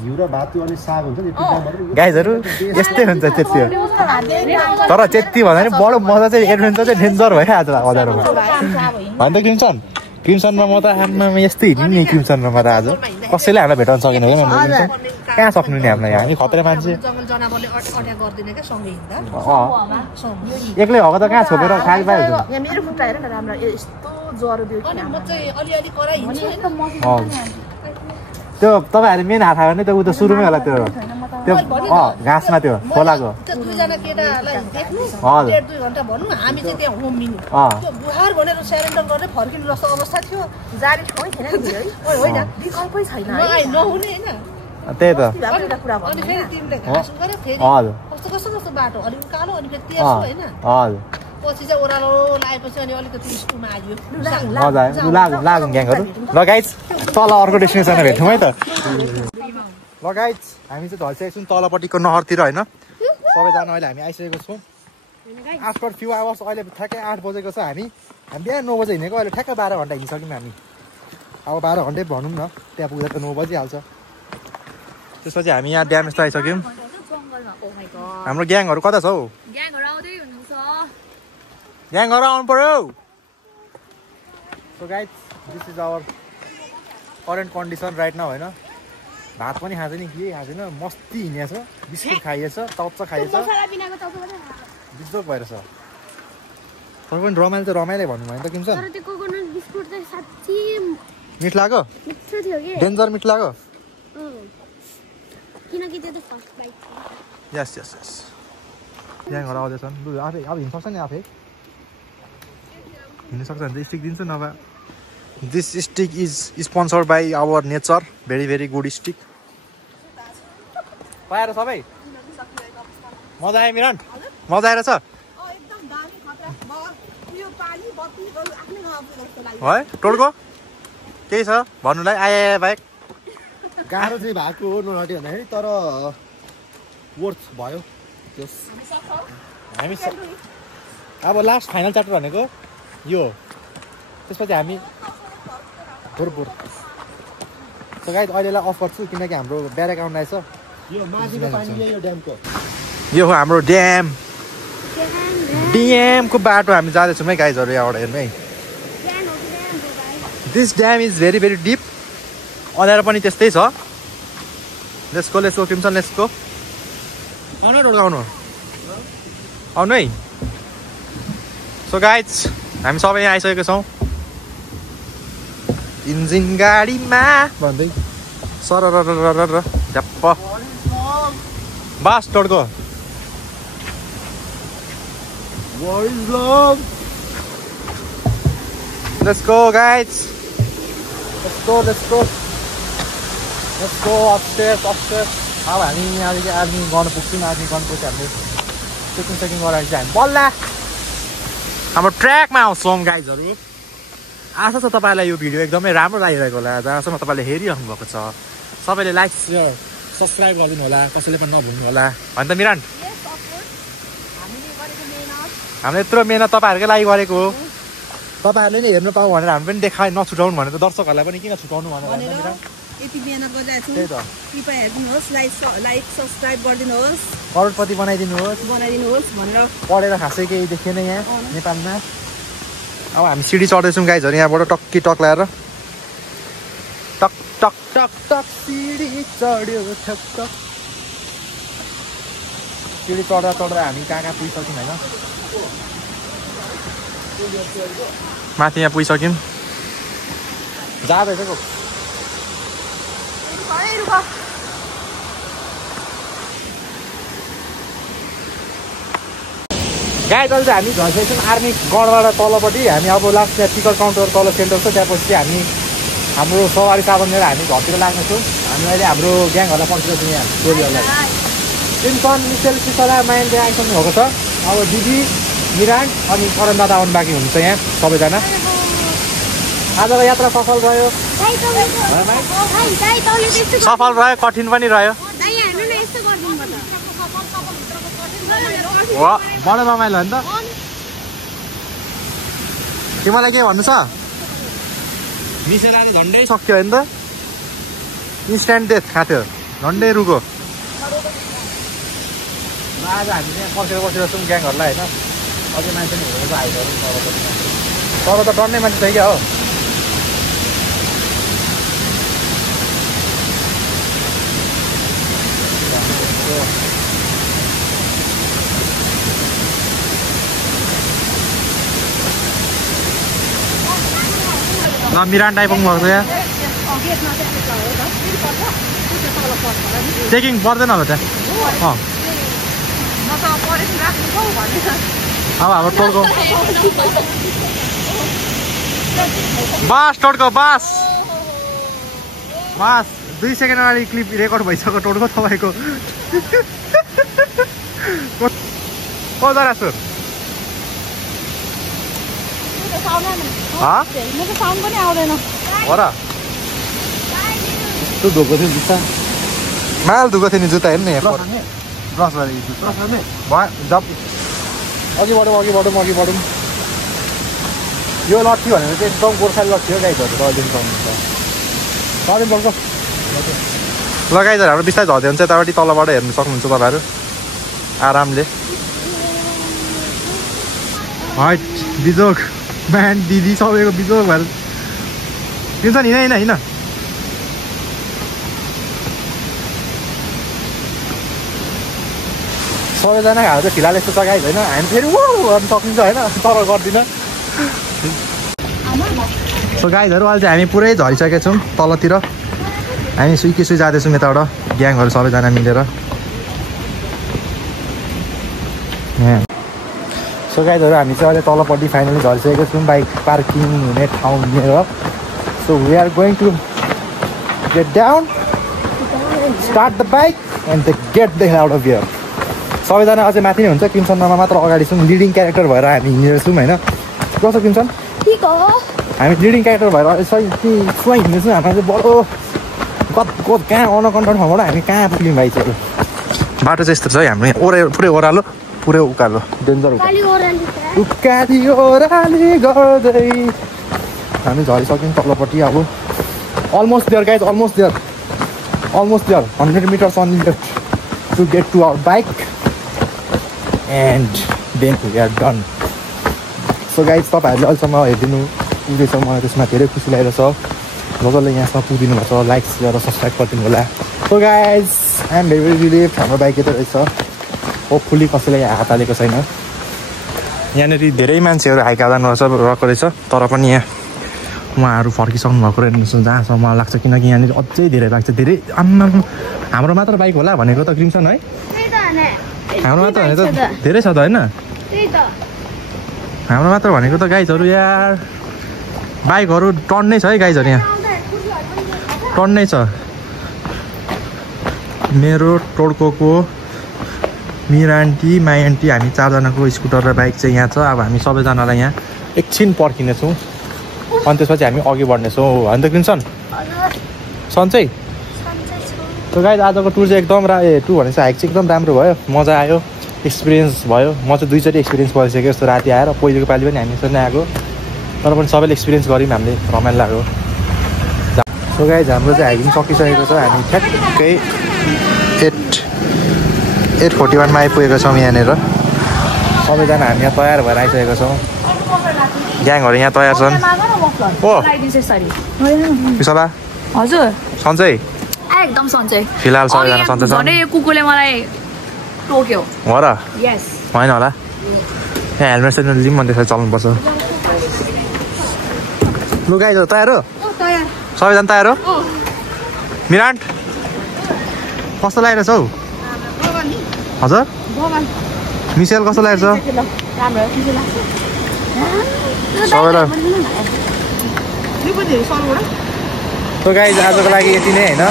घिउ र भात अनि साग हुन्छ नि गाइजहरू यस्तै हुन्छ त्यति तर त्यति भन्दा पनि बडो मजा चाहिँ एडभेन्चर चाहिँ डेन्जर भयो आज बजारमा होइन त क्रिम्सनमा म त आमा यस्तै हिँड्नु नि क्रिम्सनमा त आज कसैले हामीलाई भेटाउन सकेन क्या कहाँ सक्नु नि हामीलाई हामी खतरा मान्छे एक्लै हको त कहाँ छोपेर खाइ पाइहाल्छ त्यो तपाईँहरूले मेन हात खायो भने त उ त सुरुमै होला त्यो घाँसमा त्यो खोलाको दुईजना केटालाई देख्नु 1.5-2 घन्टा भन्नु हामी चाहिँ त्यहाँ होमिनु त्यो बुहार भनेर स्यारेन्डर गर्ने फर्किनु जस्तो अवस्था थियो जारी ठाउँ थिएन नि होइन विकल्पै छैन नहुने होइन त्यही त अनि फेरि तिमीले घाँस गरे फेरि कस्तो बाटो अलिक कालो अनि फेरि तेज होइन हजुर पछि चाहिँ ओह्रालो लागेपछि अनि अलिकति स्कुलमा आयो लागौँ ग्याङहरू ल गाइज तल अर्को डेस्टिनेसनमा भेट्यौँ है त ल गाइज हामी चाहिँ झल्सिएको छौँ तलपट्टिको नहरतिर होइन सबैजना अहिले हामी आइसकेको छौँ आफ्टर फ्यु आवर्स अहिले ठ्याक्कै 8 बजेको छ हामी बिहान 9 बजे हिँडेको अहिले ठ्याक्कै 12 घन्टा हिँडिसक्यौँ हामी अब 12 घन्टै भनौँ न त्यहाँ पुग्दा त 9 बजिहाल्छ त्यसपछि हामी यहाँ ड्यामेज आइसक्यौँ हाम्रो ग्याङहरू कता छ हौ ग्याङहरू आउनु पर्यो so guys this is our current condition right now होइन भात पनि खाँदैन नि के खाँदैन मस्ती हिँडेछ बिस्कुट खाइएछ चप्चा खाइएछ बिजोक भएर छ तर पनि रमाइलो चाहिँ रमाइलो भन्नु भयो नि त किन्छ मिठ लाग्यो डेन्जर मिठ लाग्यो यस यस यस ग्याङहरू आउँदैछन् लु आफै अब हिँड्नु सक्छ नि आफै हिँड्नु सक्छ भने त स्टिक दिन्छु नभए this stick is sponsored by our nature very very good stick पाएर सबै मजा आयो मिरन मजा आएर छ है टोलको केही छ भन्नुलाई आए बाइक गाह्रो चाहिँ भएको हो नहट्यो भन्दाखेरि तर वर्थ भयो हामी अब लास्ट फाइनल च्याप्टर भनेको यो त्यसपछि हामी भोर सो गाइज अहिलेलाई अफ गर्छु किनकि हाम्रो ब्यारेक आउनु आएछ यो माथिको पानी यो ड्यामको यो हो हाम्रो ड्याम DM को बाटो हामी जाँदैछौँ है गाइजहरू यहाँबाट हेर्नु है this dam is very very deep अँध्यारो पनि त्यस्तै छ let's go crimson let's go आउनु आउनु है सो गाइज हामी सबै यहाँ आइसकेको छौँ इन्जिन गाडीमा भन्दै सर झ्याप्प बास टोड्को Let's go guys. Let's go upstairs. अब हामी यहाँदेखि आर्मी गर्नु पुग्छौँ आर्मी गर्नुपर्छ हामीले चेकिङ गराएर चाहिँ हामी बल्ल हाम्रो ट्र्याकमा आउँछौँ गाइजहरू आशा छ तपाईँलाई यो भिडियो एकदमै राम्रो लागिरहेको होला जहाँसम्म तपाईँले हेरिरहनु भएको छ सबैले लाइक शेयर सब्सक्राइब गरिदिनु होला कसैले पनि नभुल्नु होला होइन त मिरान हामीले यत्रो मेहनत तपाईँहरूकै लागि गरेको हो तपाईँहरूले नै हेर्नु पाऊँ भनेर हामी पनि देखाए नछुटाउनु भनेर त दर्शकहरूलाई पनि किन छुटाउनु भनेर यति मेहनत गरिरहेको छु कृपया हेरिदिनुहोस् लाइक सब्सक्राइब गरिदिनुहोस् करोडपति बनाइदिनुहोस् भनेर पढेर खासै केही देखेन यहाँ नेपालमा अब हामी सिडी चढ्दैछौँ गाइजहरू यहाँबाट टक्की टक लगाएर टक टक टक टक सिडी चढ्यो सिडी चढ्दा हामी कहाँ पुगिसक्यौँ होइन माथि यहाँ पुगिसक्यौँ जाँदैछ गाइज अहिले चाहिँ हामी झर्दैछौँ आर्मी गढबाट तलपट्टि हामी अब लास्ट त्यहाँ टिकट काउन्टर तल सेन्टर छ त्यहाँपछि हामी हाम्रो सवारी साधन लिएर हामी घरतिर लाग्नेछौँ हामी अहिले हाम्रो ग्याङहरूलाई पर्खिरहेछौँ यहाँ टोलीहरूलाई क्रिम्सन मिसेल सिसला माइन्ड आइसक्नु भएको छ अब दिदी मिरान अनि करण दादा आउनु बाँकी हुन्छ यहाँ सबैजना आजको यात्रा सफल रह्यो कठिन पनि रह्यो बडो रमाइलो हो नि त तिमीलाई के भन्नु छ मिसेलाले झन्डै सक्यो होइन त इन्स्ट्यान्ट डेथ खाथ्यो झन्डै रुको आज हामी त्यहाँ पर्खेर ग्याङहरूलाई होइन अझै मान्छे नि हेरेको आइसक्यो तर त डन्ने मान्छे छ क्या हो ल मिरान आइपुग्नु भएको छ यहाँ चेकिङ पर्दैन होला त्यहाँ अब हाम्रो टोलको बास 2 सेकेन्ड अगाडि क्लिप रेकर्ड भइसक्यो टोलको तपाईँको दरासुर हो र त्यो धोएको थियो जुत्ता माल धोएको थियो नि जुत्ता हेर्नु न यहाँ ब्रस गरेको जब अघि बढौँ यो लट्ठी भनेर चाहिँ एकदम गोर्खाली लट्ठी हो गाइजहरू तलदेखि सक्नुहुन्छ ल गाइजहरू हाम्रो बिस्तारै झर्दै हुन्छ यतापट्टि तलबाट हेर्नु सक्नुहुन्छ तपाईँहरू आरामले हाइट बिजोग म्यान दिदी सबैको बिजोग भएर किन्छ नि होइन सबैजना हाम्रो चाहिँ फिलहाल यस्तो जग्गा होइन हामी फेरि गर्नु सकिन्छ होइन तर गर्दिनँ सो गाइजहरू अहिले चाहिँ हामी पुरै झरिसकेका छौँ तलतिर हामी सुई जाँदैछौँ यताबाट ग्याङहरू सबैजना मिलेर सो गाइजहरू हामी चाहिँ अहिले तलपट्टि फाइनली झरिसकेको छौँ बाइक पार्किङ हुने ठाउँ लिएर so we are going to get down start the bike and the get the out of here सबैजना अझै माथि नै हुन्छ क्रिम्सनमा मात्र अगाडि छौँ लिडिङ क्यारेक्टर भएर हामी हिँडेछौँ होइन कस्तो क्रिम्सन हामी लिडिङ क्यारेक्टर भएर सुवा हिँड्दैछौँ हाम्रो चाहिँ बडो कहाँ अनकन्ट्रोल ठाउँबाट हामी कहाँ पुग्यौँ भाइसक्यो बाटो चाहिँ यस्तो छ है हाम्रो पुरै ओह्रालो पुरै उकालो डेन्जर उकाली ओह्राली गर्दै हामी झरिसक्यौँ तलपट्टि अब almost there guys almost there 100 meters on to get to our bike and then we are done. So guys तपाईँहरूले अहिलेसम्म हेरिदिनु पुग्दैछ, मलाई त्यसमा धेरै खुसी लागिरहेछ। जसले यहाँसम्म पुगिदिनु भएको छ लाइक सेयर र सब्सक्राइब गरिदिनु होला। So guys I am very relieve, हाम्रो बाइक यता रहेछ। होपफुली कसैले हात हालेको छैन। यहाँनिर धेरै मान्छेहरू हाइक रहेको रहेछ, तर पनि यहाँ उहाँहरू फर्किसक्नु भएको रहेछ जहाँसम्म मलाई लाग्छ, किनकि यहाँनिर अझै धेरै लाग्छ। धेरै हाम्रो मात्र बाइक होला भनेको त क्रिम्सन है, हाम्रो मात्र भनेको त धेरै छ त होइन, हाम्रो मात्र भनेको त गाइजहरू यार बाइकहरू टन्नै छ है गाइजहरू, यहाँ टन्नै छ। मेरो टोड्कोको मिरा आन्टी माई आन्टी हामी 4जनाको स्कुटर र बाइक चाहिँ यहाँ छ। अब हामी सबैजनालाई यहाँ एकछिन पर्खिनेछौँ अनि त्यसपछि हामी अघि बढ्नेछौँ होइन त क्रिम्सन सन्चै। त गाइज आजको टुर चाहिँ एकदम टुर भने चाहिँ हाइक चाहिँ एकदम राम्रो भयो, मजा आयो, एक्सपिरियन्स भयो। म चाहिँ 2 चोटि एक्सपिरियन्स भइसक्यो यस्तो राति आएर, पहिलेको पालि पनि हामी यसरी नै आएको, तर पनि सबैले एक्सपिरियन्स गऱ्यौँ, हामीले रमाइलो लाग्यो। सो गाइज हाम्रो चाहिँ हाइकिङ सकिसकेको छ, हामी ठ्याक्कै 8:41मा आइपुगेको छौँ यहाँनिर। सबैजना हामी यहाँ तयार भएर आइसकेको छौँ, ग्याङहरू यहाँ तयार छन्। ओ विशला हजुर सन्चै एकदम सन्चै, फिलहाल सबैजना सन्चै छ। कुकुरले मलाई टोक्यो हो र? यस होइन होला, यहाँ हेलमेट सेलमेट लिउँ भने त्यसरी चल्नुपर्छ। लु गाइजहरू तयार हो? सबैजना तयार हो? मिरान्ट कस्तो लागिरहेछ हौ? हजुर मिसेल कस्तो लागेको छ? सबैलाई सो गाइज आजको लागि यति नै होइन।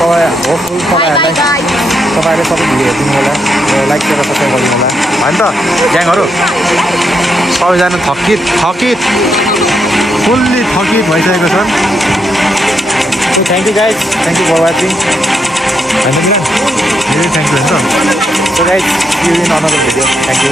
होपफुल तपाईँहरूले सबै भिडियो हेरिदिनु होला, लाइक गरेर सब्सक्राइब गरिदिनु होला होइन त ग्याङहरू। सबैजना थकित फुल्ली थकित भइसकेको छन्। So thank you guys, thank you for watching होइन धेरै थ्याङ्क यू हुन्छ। So guys see you in another video, thank you.